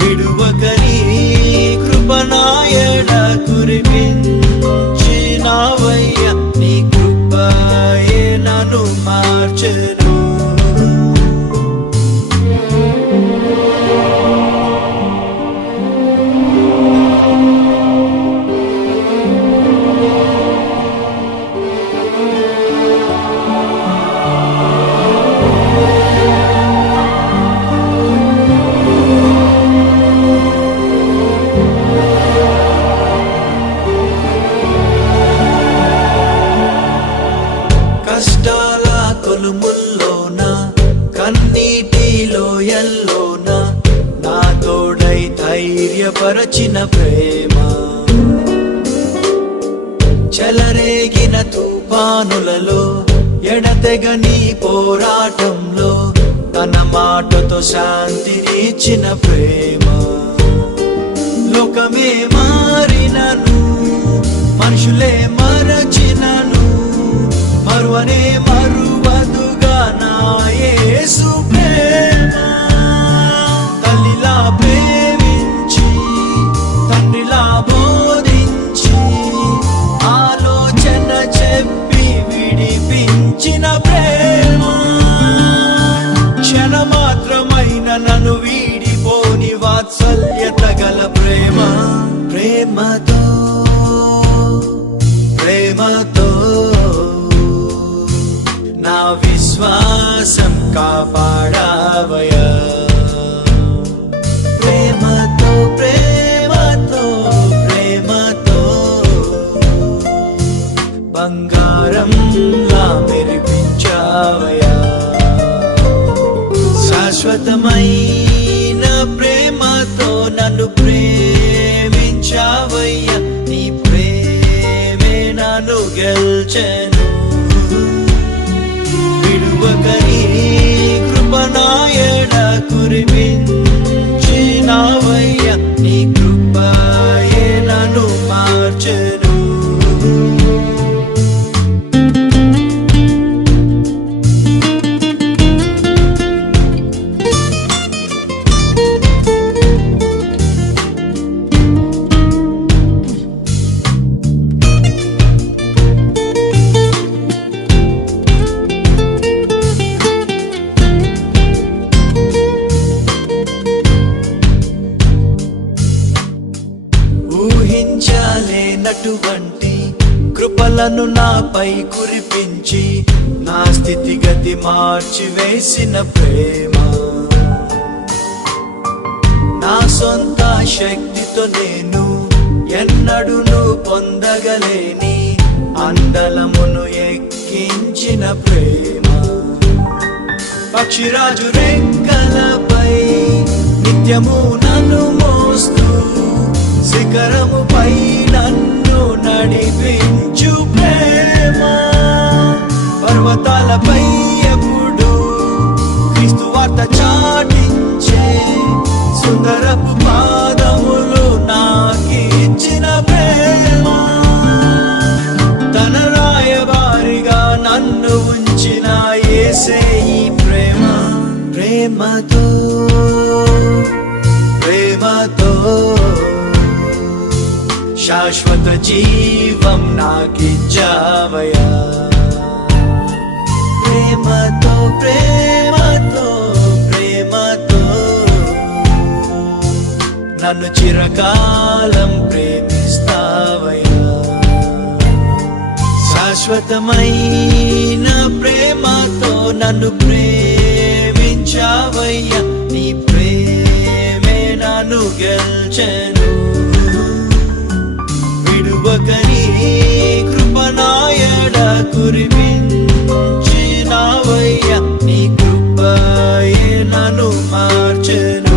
విడువకరి కృపనాయడ కురిపించినావయ్యా, నీ కృపయే నన్ను మార్చెను. కష్టాల కొలుముల్లోన, కన్నీటిలో ఎల్లోన నా తోడై ధైర్యపరచిన ప్రేమ. చెలరేగిన తుఫానులలో, ఎడతెగని పోరాటంలో తన మాటతో శాంతినిచ్చిన ప్రేమ. లోకమే మారినను, మనుషులే మరచినను, మరువనే మరువదుగా నా యేసు ప్రేమ. తల్లిలా ప్రేమించి, తండ్రిలా బోధించి, ఆలోచన చెప్పి విడిపించిన ప్రేమ. క్షణమాత్రమైన నన్ను వీడిపోని వాత్సల్యత గల ప్రేమ. ప్రేమతో ప్రేమతో నా విశ్వాసం కాపాడావయ్యా. ప్రేమతో ప్రేమతో ప్రేమతో బంగారంలా మెరిపించావయ్యా. శాశ్వతమైన ప్రేమతో నన్ను ప్రేమించావయ్యా, నీ ప్రేమే నన్ను గెల్చెను. విడువకరి కృపనాయడ కురిపించినావయ్యా, నీ కృప దీవెనలను నాపై కురిపించి నా స్థితిగతి మార్చి వేసిన ప్రేమ నా సొంత శక్తితో నేను ఎన్నడూను పొందగలేని అందలమును ఎక్కించిన ప్రేమ పక్షిరాజు రెక్కలపై నిత్యము నన్ను మోస్తూ శిఖరముపై నన్ను నడిపించు ప్రేమ పర్వతాలపై ఎప్పుడు క్రీస్తు వార్త చాటించే సుందరపు పాదములు నాకిచ్చిన ప్రేమ తన రాయబారిగా నన్ను ఉంచిన యేసే ఈ ప్రేమ ప్రేమతో ప్రేమతో శాశ్వత జీవం నాకిచ్చావయ్యా ప్రేమతో ప్రేమతో ప్రేమతో నన్ను చిరకాలం ప్రేమిస్తావయ్యా శాశ్వతమైన ప్రేమతో నన్ను ప్రేమించావయ్యా నీ ప్రేమే నన్ను గెల్చెను విడువకని కృపనాయడ కురిపించినావయ్యా నీ కృపయే నన్ను మార్చెను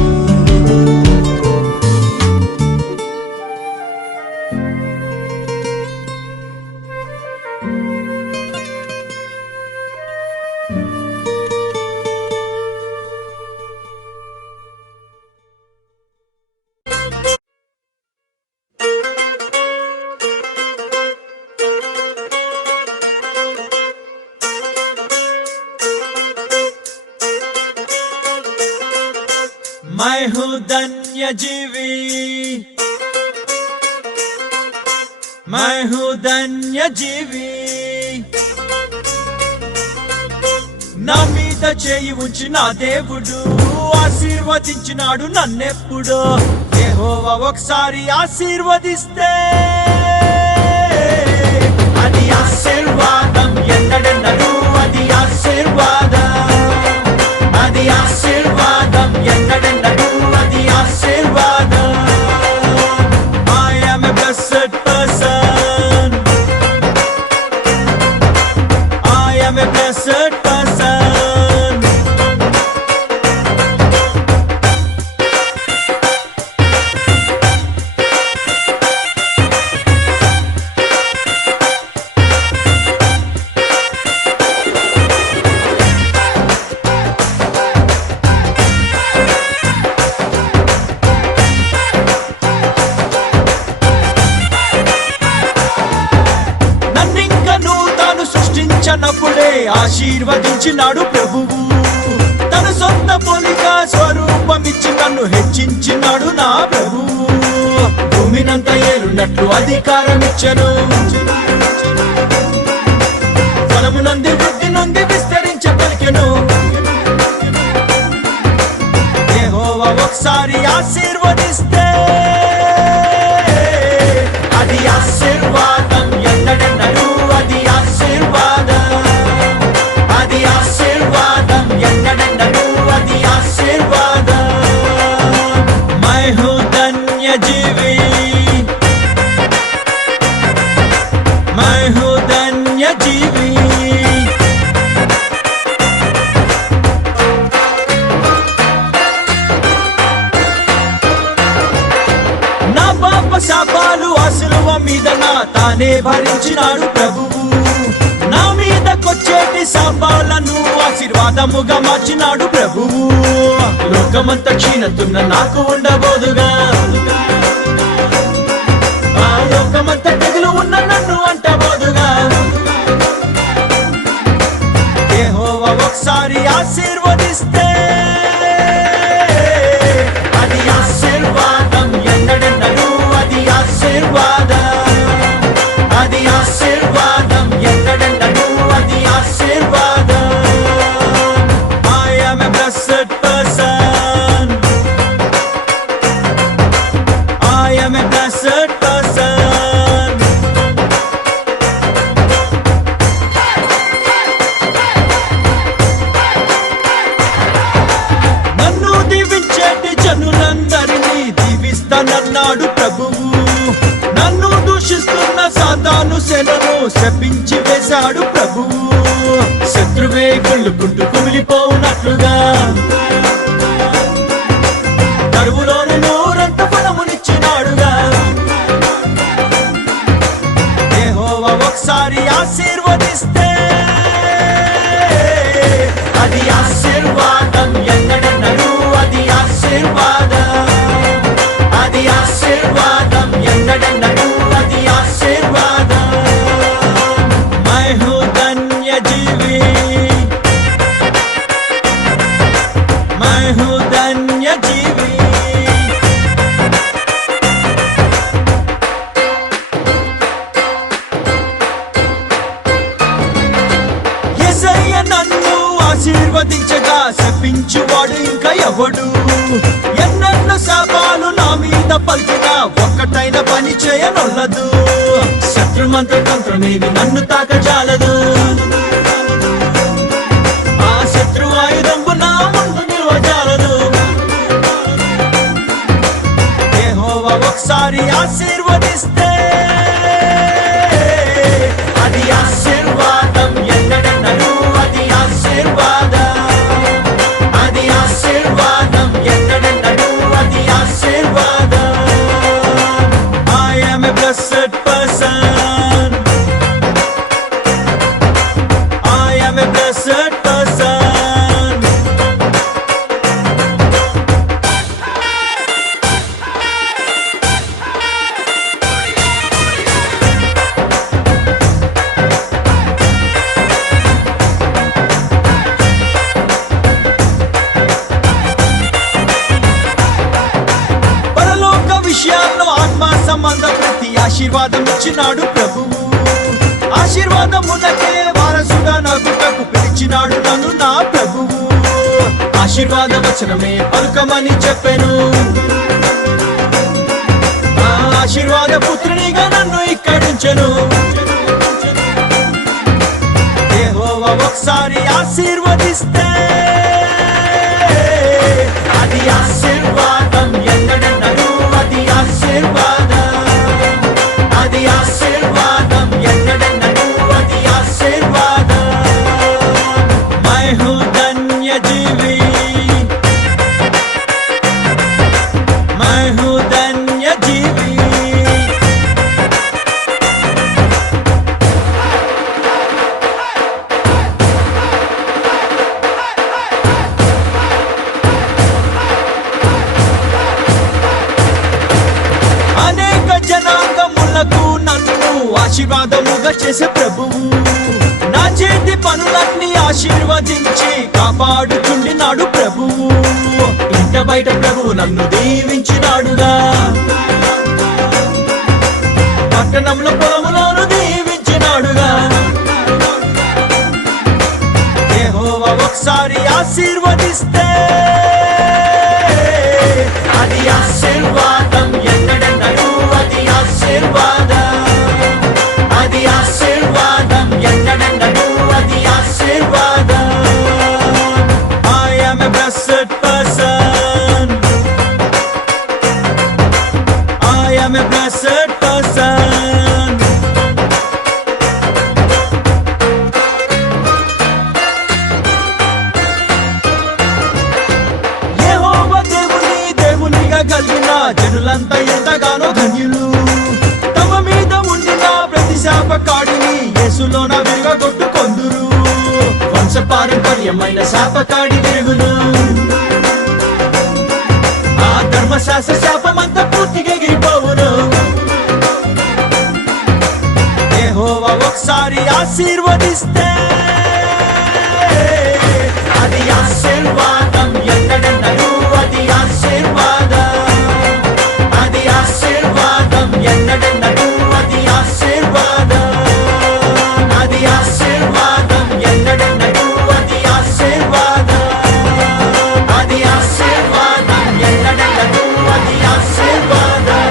मैं हूँ धन्य जीवी मैं हूँ धन्य जीवी నా మీద చేయి ఉంచి నా దేవుడు ఆశీర్వదించినాడు నన్నెప్పుడు యెహోవా ఒకసారి ఆశీర్వదిస్తే అది ఆశీర్వాదం ఎన్నడెన్నడూ అది ఆశీర్వాదం అది ఆశీర్వాదం ఎన్నడెన్నడూ అది ఆశీర్వాదం I am a blessed person I am a blessed person సృష్టించనప్పుడే ఆశీర్వదించినాడు ప్రభువు తన సొంత పోలిక స్వరూపమిచ్చి నన్ను హెచ్చించినాడు నా ప్రభువు భూమినంత ఏలున్నట్లు అధికారం ఇచ్చెను ఫలము నంది వృద్ధి నుండి విస్తరించ పలికెను యెహోవా ఒకసారి ఆశీర్వదిస్తే అది ఆశీర్వాదం ఎన్నడెన్నడూ అది ఆశీర్వాదం అది ఆశీర్వాదం ఎన్నడెన్నడూ అది ఆశీర్వాదం मैं हूँ धन्य जीवी मैं हूँ धन्य जीवी నా పాప శాపాలు అసులువ మీద నా తానే భరించినాడు ప్రభువు నా మీదకొచ్చేటి శాపాలను ఆశీర్వాదముగా మార్చినాడు ప్రభువు లోకమంతా క్షీణతున్న నాకు ఉండబోదుగా ఆ లోకమంతా తెగులు ఉన్న నన్ను అంటబోదుగా యెహోవా ఒకసారి ఆశీర్వదిస్తే అది ఆశీర్వాదం ఎన్నడెన్నడూ అది ఆశీర్వాదం అది ఆశీర్వాదం ఎన్నడెన్నడూ అది ఆశీర్వాదం I am a blessed person I am a blessed person శపించి వేశాడు ప్రభువు. శత్రువే కుళ్ళుకుంటూ కుమిలిపోవునట్లుగా కరువులోని నూరంత ఫలమునిచ్చినాడుగా. యెహోవా ఒకసారి ఆశీర్వదిస్తే అది ఆశీర్వాదం ఎన్నడన్నను, అది ఆశీర్వాదం, అది ఆశీర్వాదం ఎన్నడన్నను, అది ఆశీర్వాదం. मैं हूँ धन्य जीवी, मैं हूँ धन्य जीवी. యేసయ్య నన్ను ఆశీర్వదించగా శపించువాడు ఇంకా ఎవడు? ఎన్నెన్నో శాపాలు నా మీద పలికినా ఒక్కటైన పని చేయనొల్లదు. శత్రుమంత్ర తంత్రమేవి నన్ను తాకజాలదు. ఆ శత్రు ఆయుధంబు నా ముందు నిల్వజాలదు. యెహోవా ఒకసారి ఆశీర్వదిస్తే అది ఆశీర్వాదం ఎన్నడన్నను, అది ఆశీర్వాదం, అది ఆశీర్వాదం ఎన్నడన్నను, అది ఆశీర్వాదం. I am a blessed person, I am a blessed person. పరలోక విషయాల్లో ఆత్మ సంబంధ ప్రతి ఆశీర్వాదం ఇచ్చినాడు ప్రభువు. ఆశీర్వాదమునకే వారసుగా నాకుటకు పిలిచినాడు నన్ను నా ప్రభువు. ఆశీర్వాద వచనమే పలుకమని చెప్పెను. ఆ ఆశీర్వాద పుత్రునిగా నన్ను ఇక్కడించెను. యెహోవా ఒకసారి ఆశీర్వదిస్తే అది ఆశీర్వాదం ఎన్నడన్నను, అది ఆశీర్వాదం, అది ఆశీర్వాదం ఎన్నడన్నను, అది ఆశీర్వాదం. मैं हूँ धन्य जीवी, मैं हूँ धन्य जीवी. అనేక జనాంగములకు నన్ను ఆశీర్వాదముగా చేసే ప్రభువు. నా చేతి పనులన్నీ ఆశీర్వదించి కాపాడుచుండినాడు ప్రభువు. ఇంట బయట ప్రభువు నన్ను దీవించినాడుగా. పట్టణంలో పొలములోను దీవించినాడుగా. యెహోవా ఒకసారి ఆశీర్వదిస్తే అది ఆశీర్వాదం ఎన్నడన్నను, అది ఆశీర్వాదం, అది ఆశీర్వాదం ఎన్నడన్నను, అది ఆశీర్వాదం. I am a blessed person, I am a blessed person. యెహోవా దేవునిగా కలిగిన జనులంతా ఎంతగానో ధన్యులు. తమ మీద ఉండిన ప్రతి శాపకాడిని యేసులోన విరగొట్టుకొందురు. వంశపారంపర్యమైన శాపకాడి విరుగును. ఆ ధర్మశాస్త్ర శాపమంతా పూర్తిగా ఎగిరిపోవును. యెహోవా ఒకసారి ఆశీర్వదిస్తే అది ఆశీర్వాదం ఎన్నడన్నను, అది ఆశీర్వాదం, అది ఆశీర్వాదం ఎన్నడన్నను, అది ఆశీర్వాదం, అది ఆశీర్వాదం ఎన్నడన్నను, అది ఆశీర్వాదం, అది ఆశీర్వాదం ఎన్నడన్నను, అది ఆశీర్వాదం.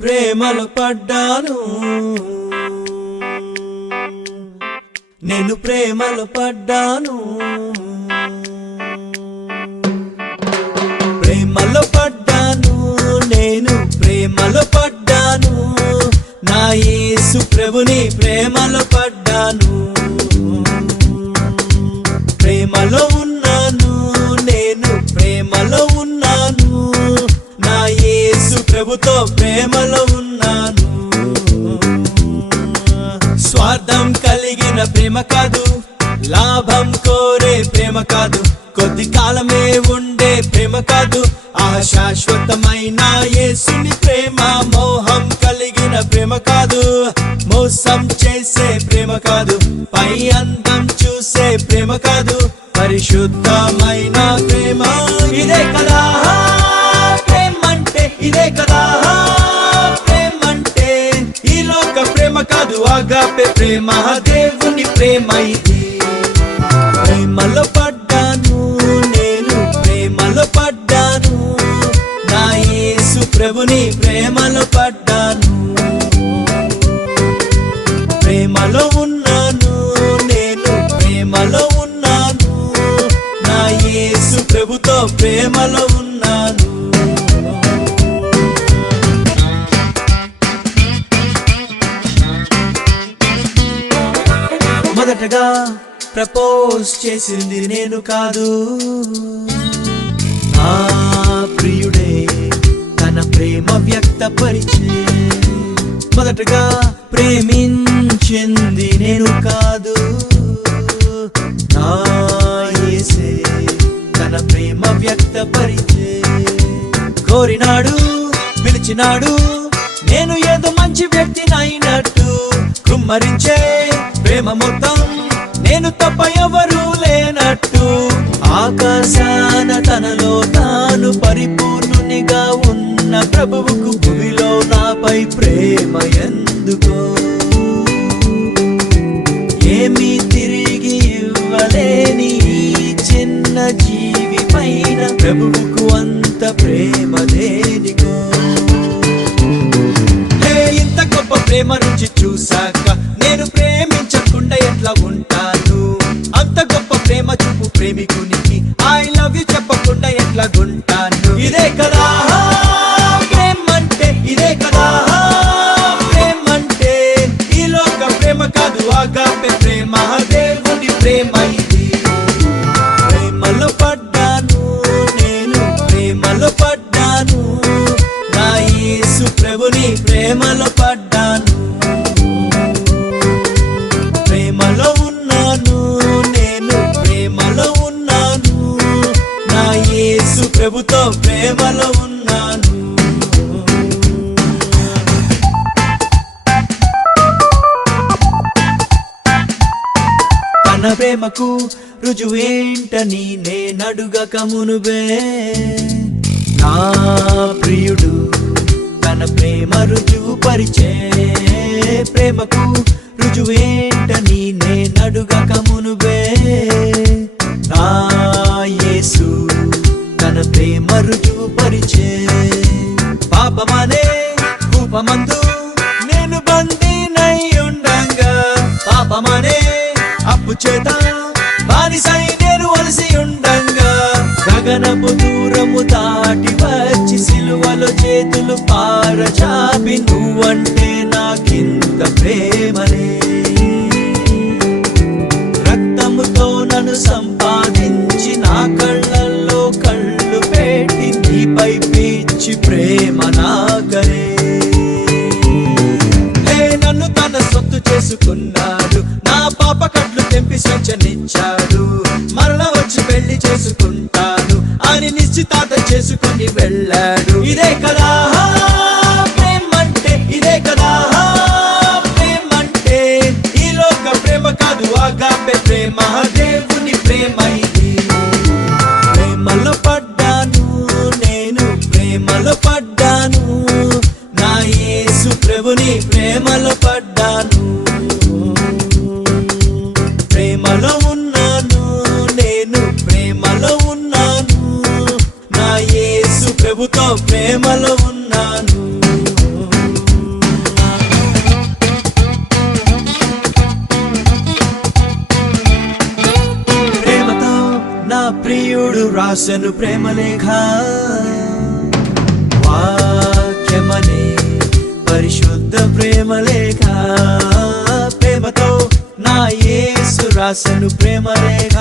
ప్రేమలో పడ్డాను, నేను ప్రేమలో పడ్డాను, ప్రేమలో పడ్డాను, నేను ప్రేమలో పడ్డాను, నా యేసు ప్రభుని ప్రేమలో పడ్డాను, ప్రేమలో ఉన్నాను, నేను ప్రేమలో ఉన్నాను, నా యేసు ప్రభుతో ప్రేమలో ఉన్నాను. స్వార్థం కలిగిన ప్రేమ కాదు, లాభం కోరే ప్రేమ కాదు, కొద్ది కాలమే ఉండే ప్రేమ కాదు, ఆ శాశ్వతమైన యేసుని ప్రేమ. మోహం కలిగిన ప్రేమ కాదు, మోసం చేసే ప్రేమ కాదు, పై అందం చూసే ప్రేమ కాదు, పరిశుద్ధమైన ప్రేమ. ఇదే కదా ప్రేమంటే, ఇదే కదా ప్రేమంటే. ఈ లోక ప్రేమ కాదు, ఆగాపే ప్రేమ, దేవుని ప్రేమ ఇది. ప్రేమలో పడ్డాను, నేను ప్రేమలో పడ్డాను, నా యేసు ప్రభుని ప్రేమలో పడ్డాను, ప్రేమలో ఉన్నాను, నేను ప్రేమలో ఉన్నాను, నా యేసు ప్రభుతో ప్రేమలో ఉన్నాను. మొదటగా ప్రపోజ్ చేసింది నేను కాదు, నా ప్రియుడే తన ప్రేమ వ్యక్తపరిచే. మొదటగా ప్రేమించింది నేను కాదు, నా యేసే తన ప్రేమ వ్యక్తపరిచే. కోరినాడు, పిలిచినాడు, నేను ఏదో మంచి వ్యక్తినైనట్టు, కుమ్మరించే ప్రేమ మొత్తం నేను తప్ప ఎవరు లేనట్టు. ఆకాశాన తనలో తాను పరిపూర్ణునిగా ఉన్న ప్రభువుకు భూమిలో నాపై ప్రేమ ఎందుకో? ఏమీ తిరిగి ఇవ్వలేని ఈ చిన్న జీవి పైన ప్రభువుకు అంత ప్రేమ దేనికో? ఇంత గొప్ప ప్రేమ రుచి చూసాక నేను ప్రేమించకుండా ఎట్లా ఉంటాను? అంత గొప్ప ప్రేమ చూపు ప్రేమికునికి ఐ లవ్ యు చెప్పకుండా ఎట్లా ఉంటాను? ఇదే కదా ప్రేమంటే, ఇదే కదా ప్రేమంటే. ఈ లోక ప్రేమ కాదు, ఆగాపే ప్రేమ, దేవుని ప్రేమ ఇది. ప్రేమలో పడ్డాను, నేను ప్రేమలో పడ్డాను, నా యేసు ప్రభుని ప్రేమలో పడ్డాను, ప్రేమలో ఉన్నాను, నేను ప్రేమలో ఉన్నాను, నా యేసు ప్రభుతో ప్రేమలో ఉన్నాను. తన ప్రేమకు రుజువేంటని నేనడుగక మునుబే, నా ప్రియుడు తన ప్రేమ రుజువు పరిచే. ప్రేమకు రుజువేంటని నేనడుగక మునుబే, నా యేసు తన ప్రేమ రుజువు పరిచే. పాపమనే కూపమందు నేను బందీనై ఉండంగా, పాపమనే అప్పు చేత బానిసై నేను అలసి ఉండంగా, గగనపు దూరము దాటి వచ్చి సిలువలో చేతులు పారచాపి నువ్వంటే నాకింత ప్రేమనే. రక్తముతో నన్ను సంపాదించి నా కళ్ళల్లో కళ్ళు పెట్టి నీపై పిచ్చి ప్రేమ నాకరే. నన్ను తన సొత్తు చేసుకున్నాడు, నా పాప కట్లు తెంపి స్వేచ్ఛనిచ్చాడు, మరల వచ్చి పెళ్లి చేసుకుంటాను అని నిశ్చితార్థం చేసుకొని వెళ్ళాడు. ఇదే కదా ప్రేమంటే, ఇదే కదా ప్రేమంటే. ఈ లోక ప్రేమ కాదు, ఆగాపే ప్రేమ, దేవుని ప్రేమ ఇది. ప్రేమలో పడ్డాను, నేను ప్రేమలో పడ్డాను, నా యేసు ప్రభుని ప్రేమలో పడ్డాను, ప్రేమలో ఉన్నాను, నేను ప్రేమలో ఉన్నాను, నా యేసు ప్రభుతో ప్రేమలో ఉన్నాను. ప్రియుడు రాసెను ప్రేమలేఖ వాక్యమనే పరిశుద్ధ ప్రేమలేఖ ప్రేమతో నా యేసు రాసెను ప్రేమలేఖ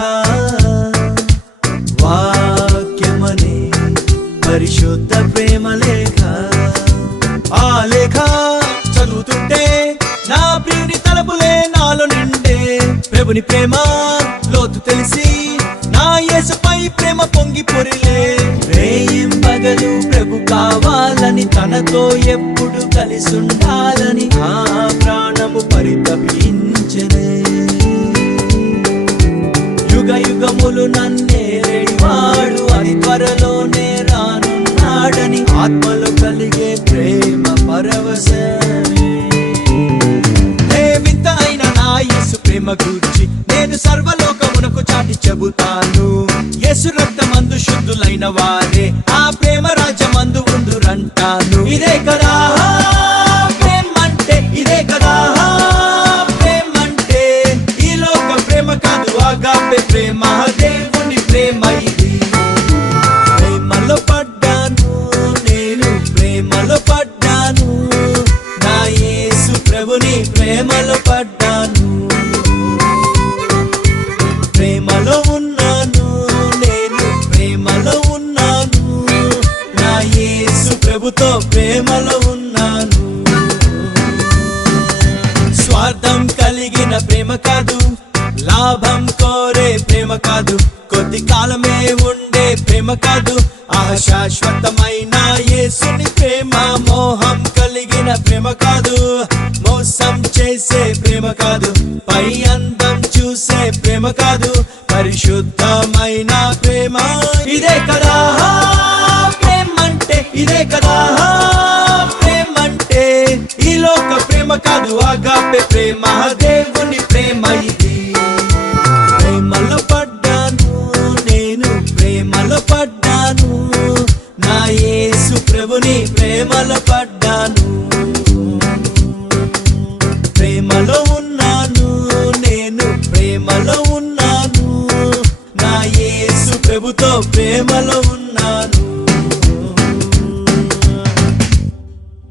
వాక్యమనే పరిశుద్ధ ప్రేమలేఖ ఆ లేఖ చదువుతుంటే నా ప్రియుని తలపులే నాలో నిండే ప్రభుని ప్రేమ లోతు తెలిసి నా యేసుపై ప్రేమ పొంగి పొరిలే రేయిం పగలు ప్రభు కావాలని తనతో ఎప్పుడు కలిసి ఉండాలని ఆ ప్రాణము పరితపించనే యుగ యుగములు నన్నేరేవాడు అని త్వరలోనే రానున్నాడని ఆత్మలో కలిగే ప్రేమ పరవశమే వింత అయిన నా యేసు ప్రేమ గూర్చి నేను సర్వలోకమునకు చాటి చెబుతాను యేసు రక్తమందు శుద్ధులైన వారే ఆ ప్రేమ రాజ్యమందు ఉందురంటాను ఇదే కదా ప్రేమంటే ఇదే కదా ప్రేమంటే ఈ లోక ప్రేమ కాదు ఆగాపే ప్రేమ దేవుని ప్రేమ ఇది ప్రేమలో పడ్డాను నేను ప్రేమలో పడ్డాను నా యేసు ప్రభుని ప్రేమలో పడ్డాను ప్రేమలో ఉన్నాను నేను ప్రేమలో ఉన్నాను నా యేసు ప్రభుతో ప్రేమలో ఉన్నాను స్వార్థం కలిగిన ప్రేమ కాదు లాభం కోరే ప్రేమ కాదు కొద్ది కాలమే ఉండే ప్రేమ కాదు శాశ్వతమైన యేసుని ప్రేమ మోహం కలిగిన ప్రేమ కాదు మోసం చేసే ప్రేమ కాదు పై అందం చూసే ప్రేమ కాదు పరిశుద్ధమైన ప్రేమ ఇదే కదా ప్రేమంటే ఇదే కదా ప్రేమంటే ఈ లోక ప్రేమ కాదు ఆగాపే ప్రేమ దేవుని ప్రేమ ఇది ప్రేమలో పడ్డాను నేను ప్రేమలో పడ్డాను నా యేసు ప్రభుని ప్రేమలో పడ్డాను ప్రేమలో ఉన్నాను నేను ప్రేమలో ఉన్నాను నా యేసు ప్రభుతో ప్రేమలో ఉన్నాను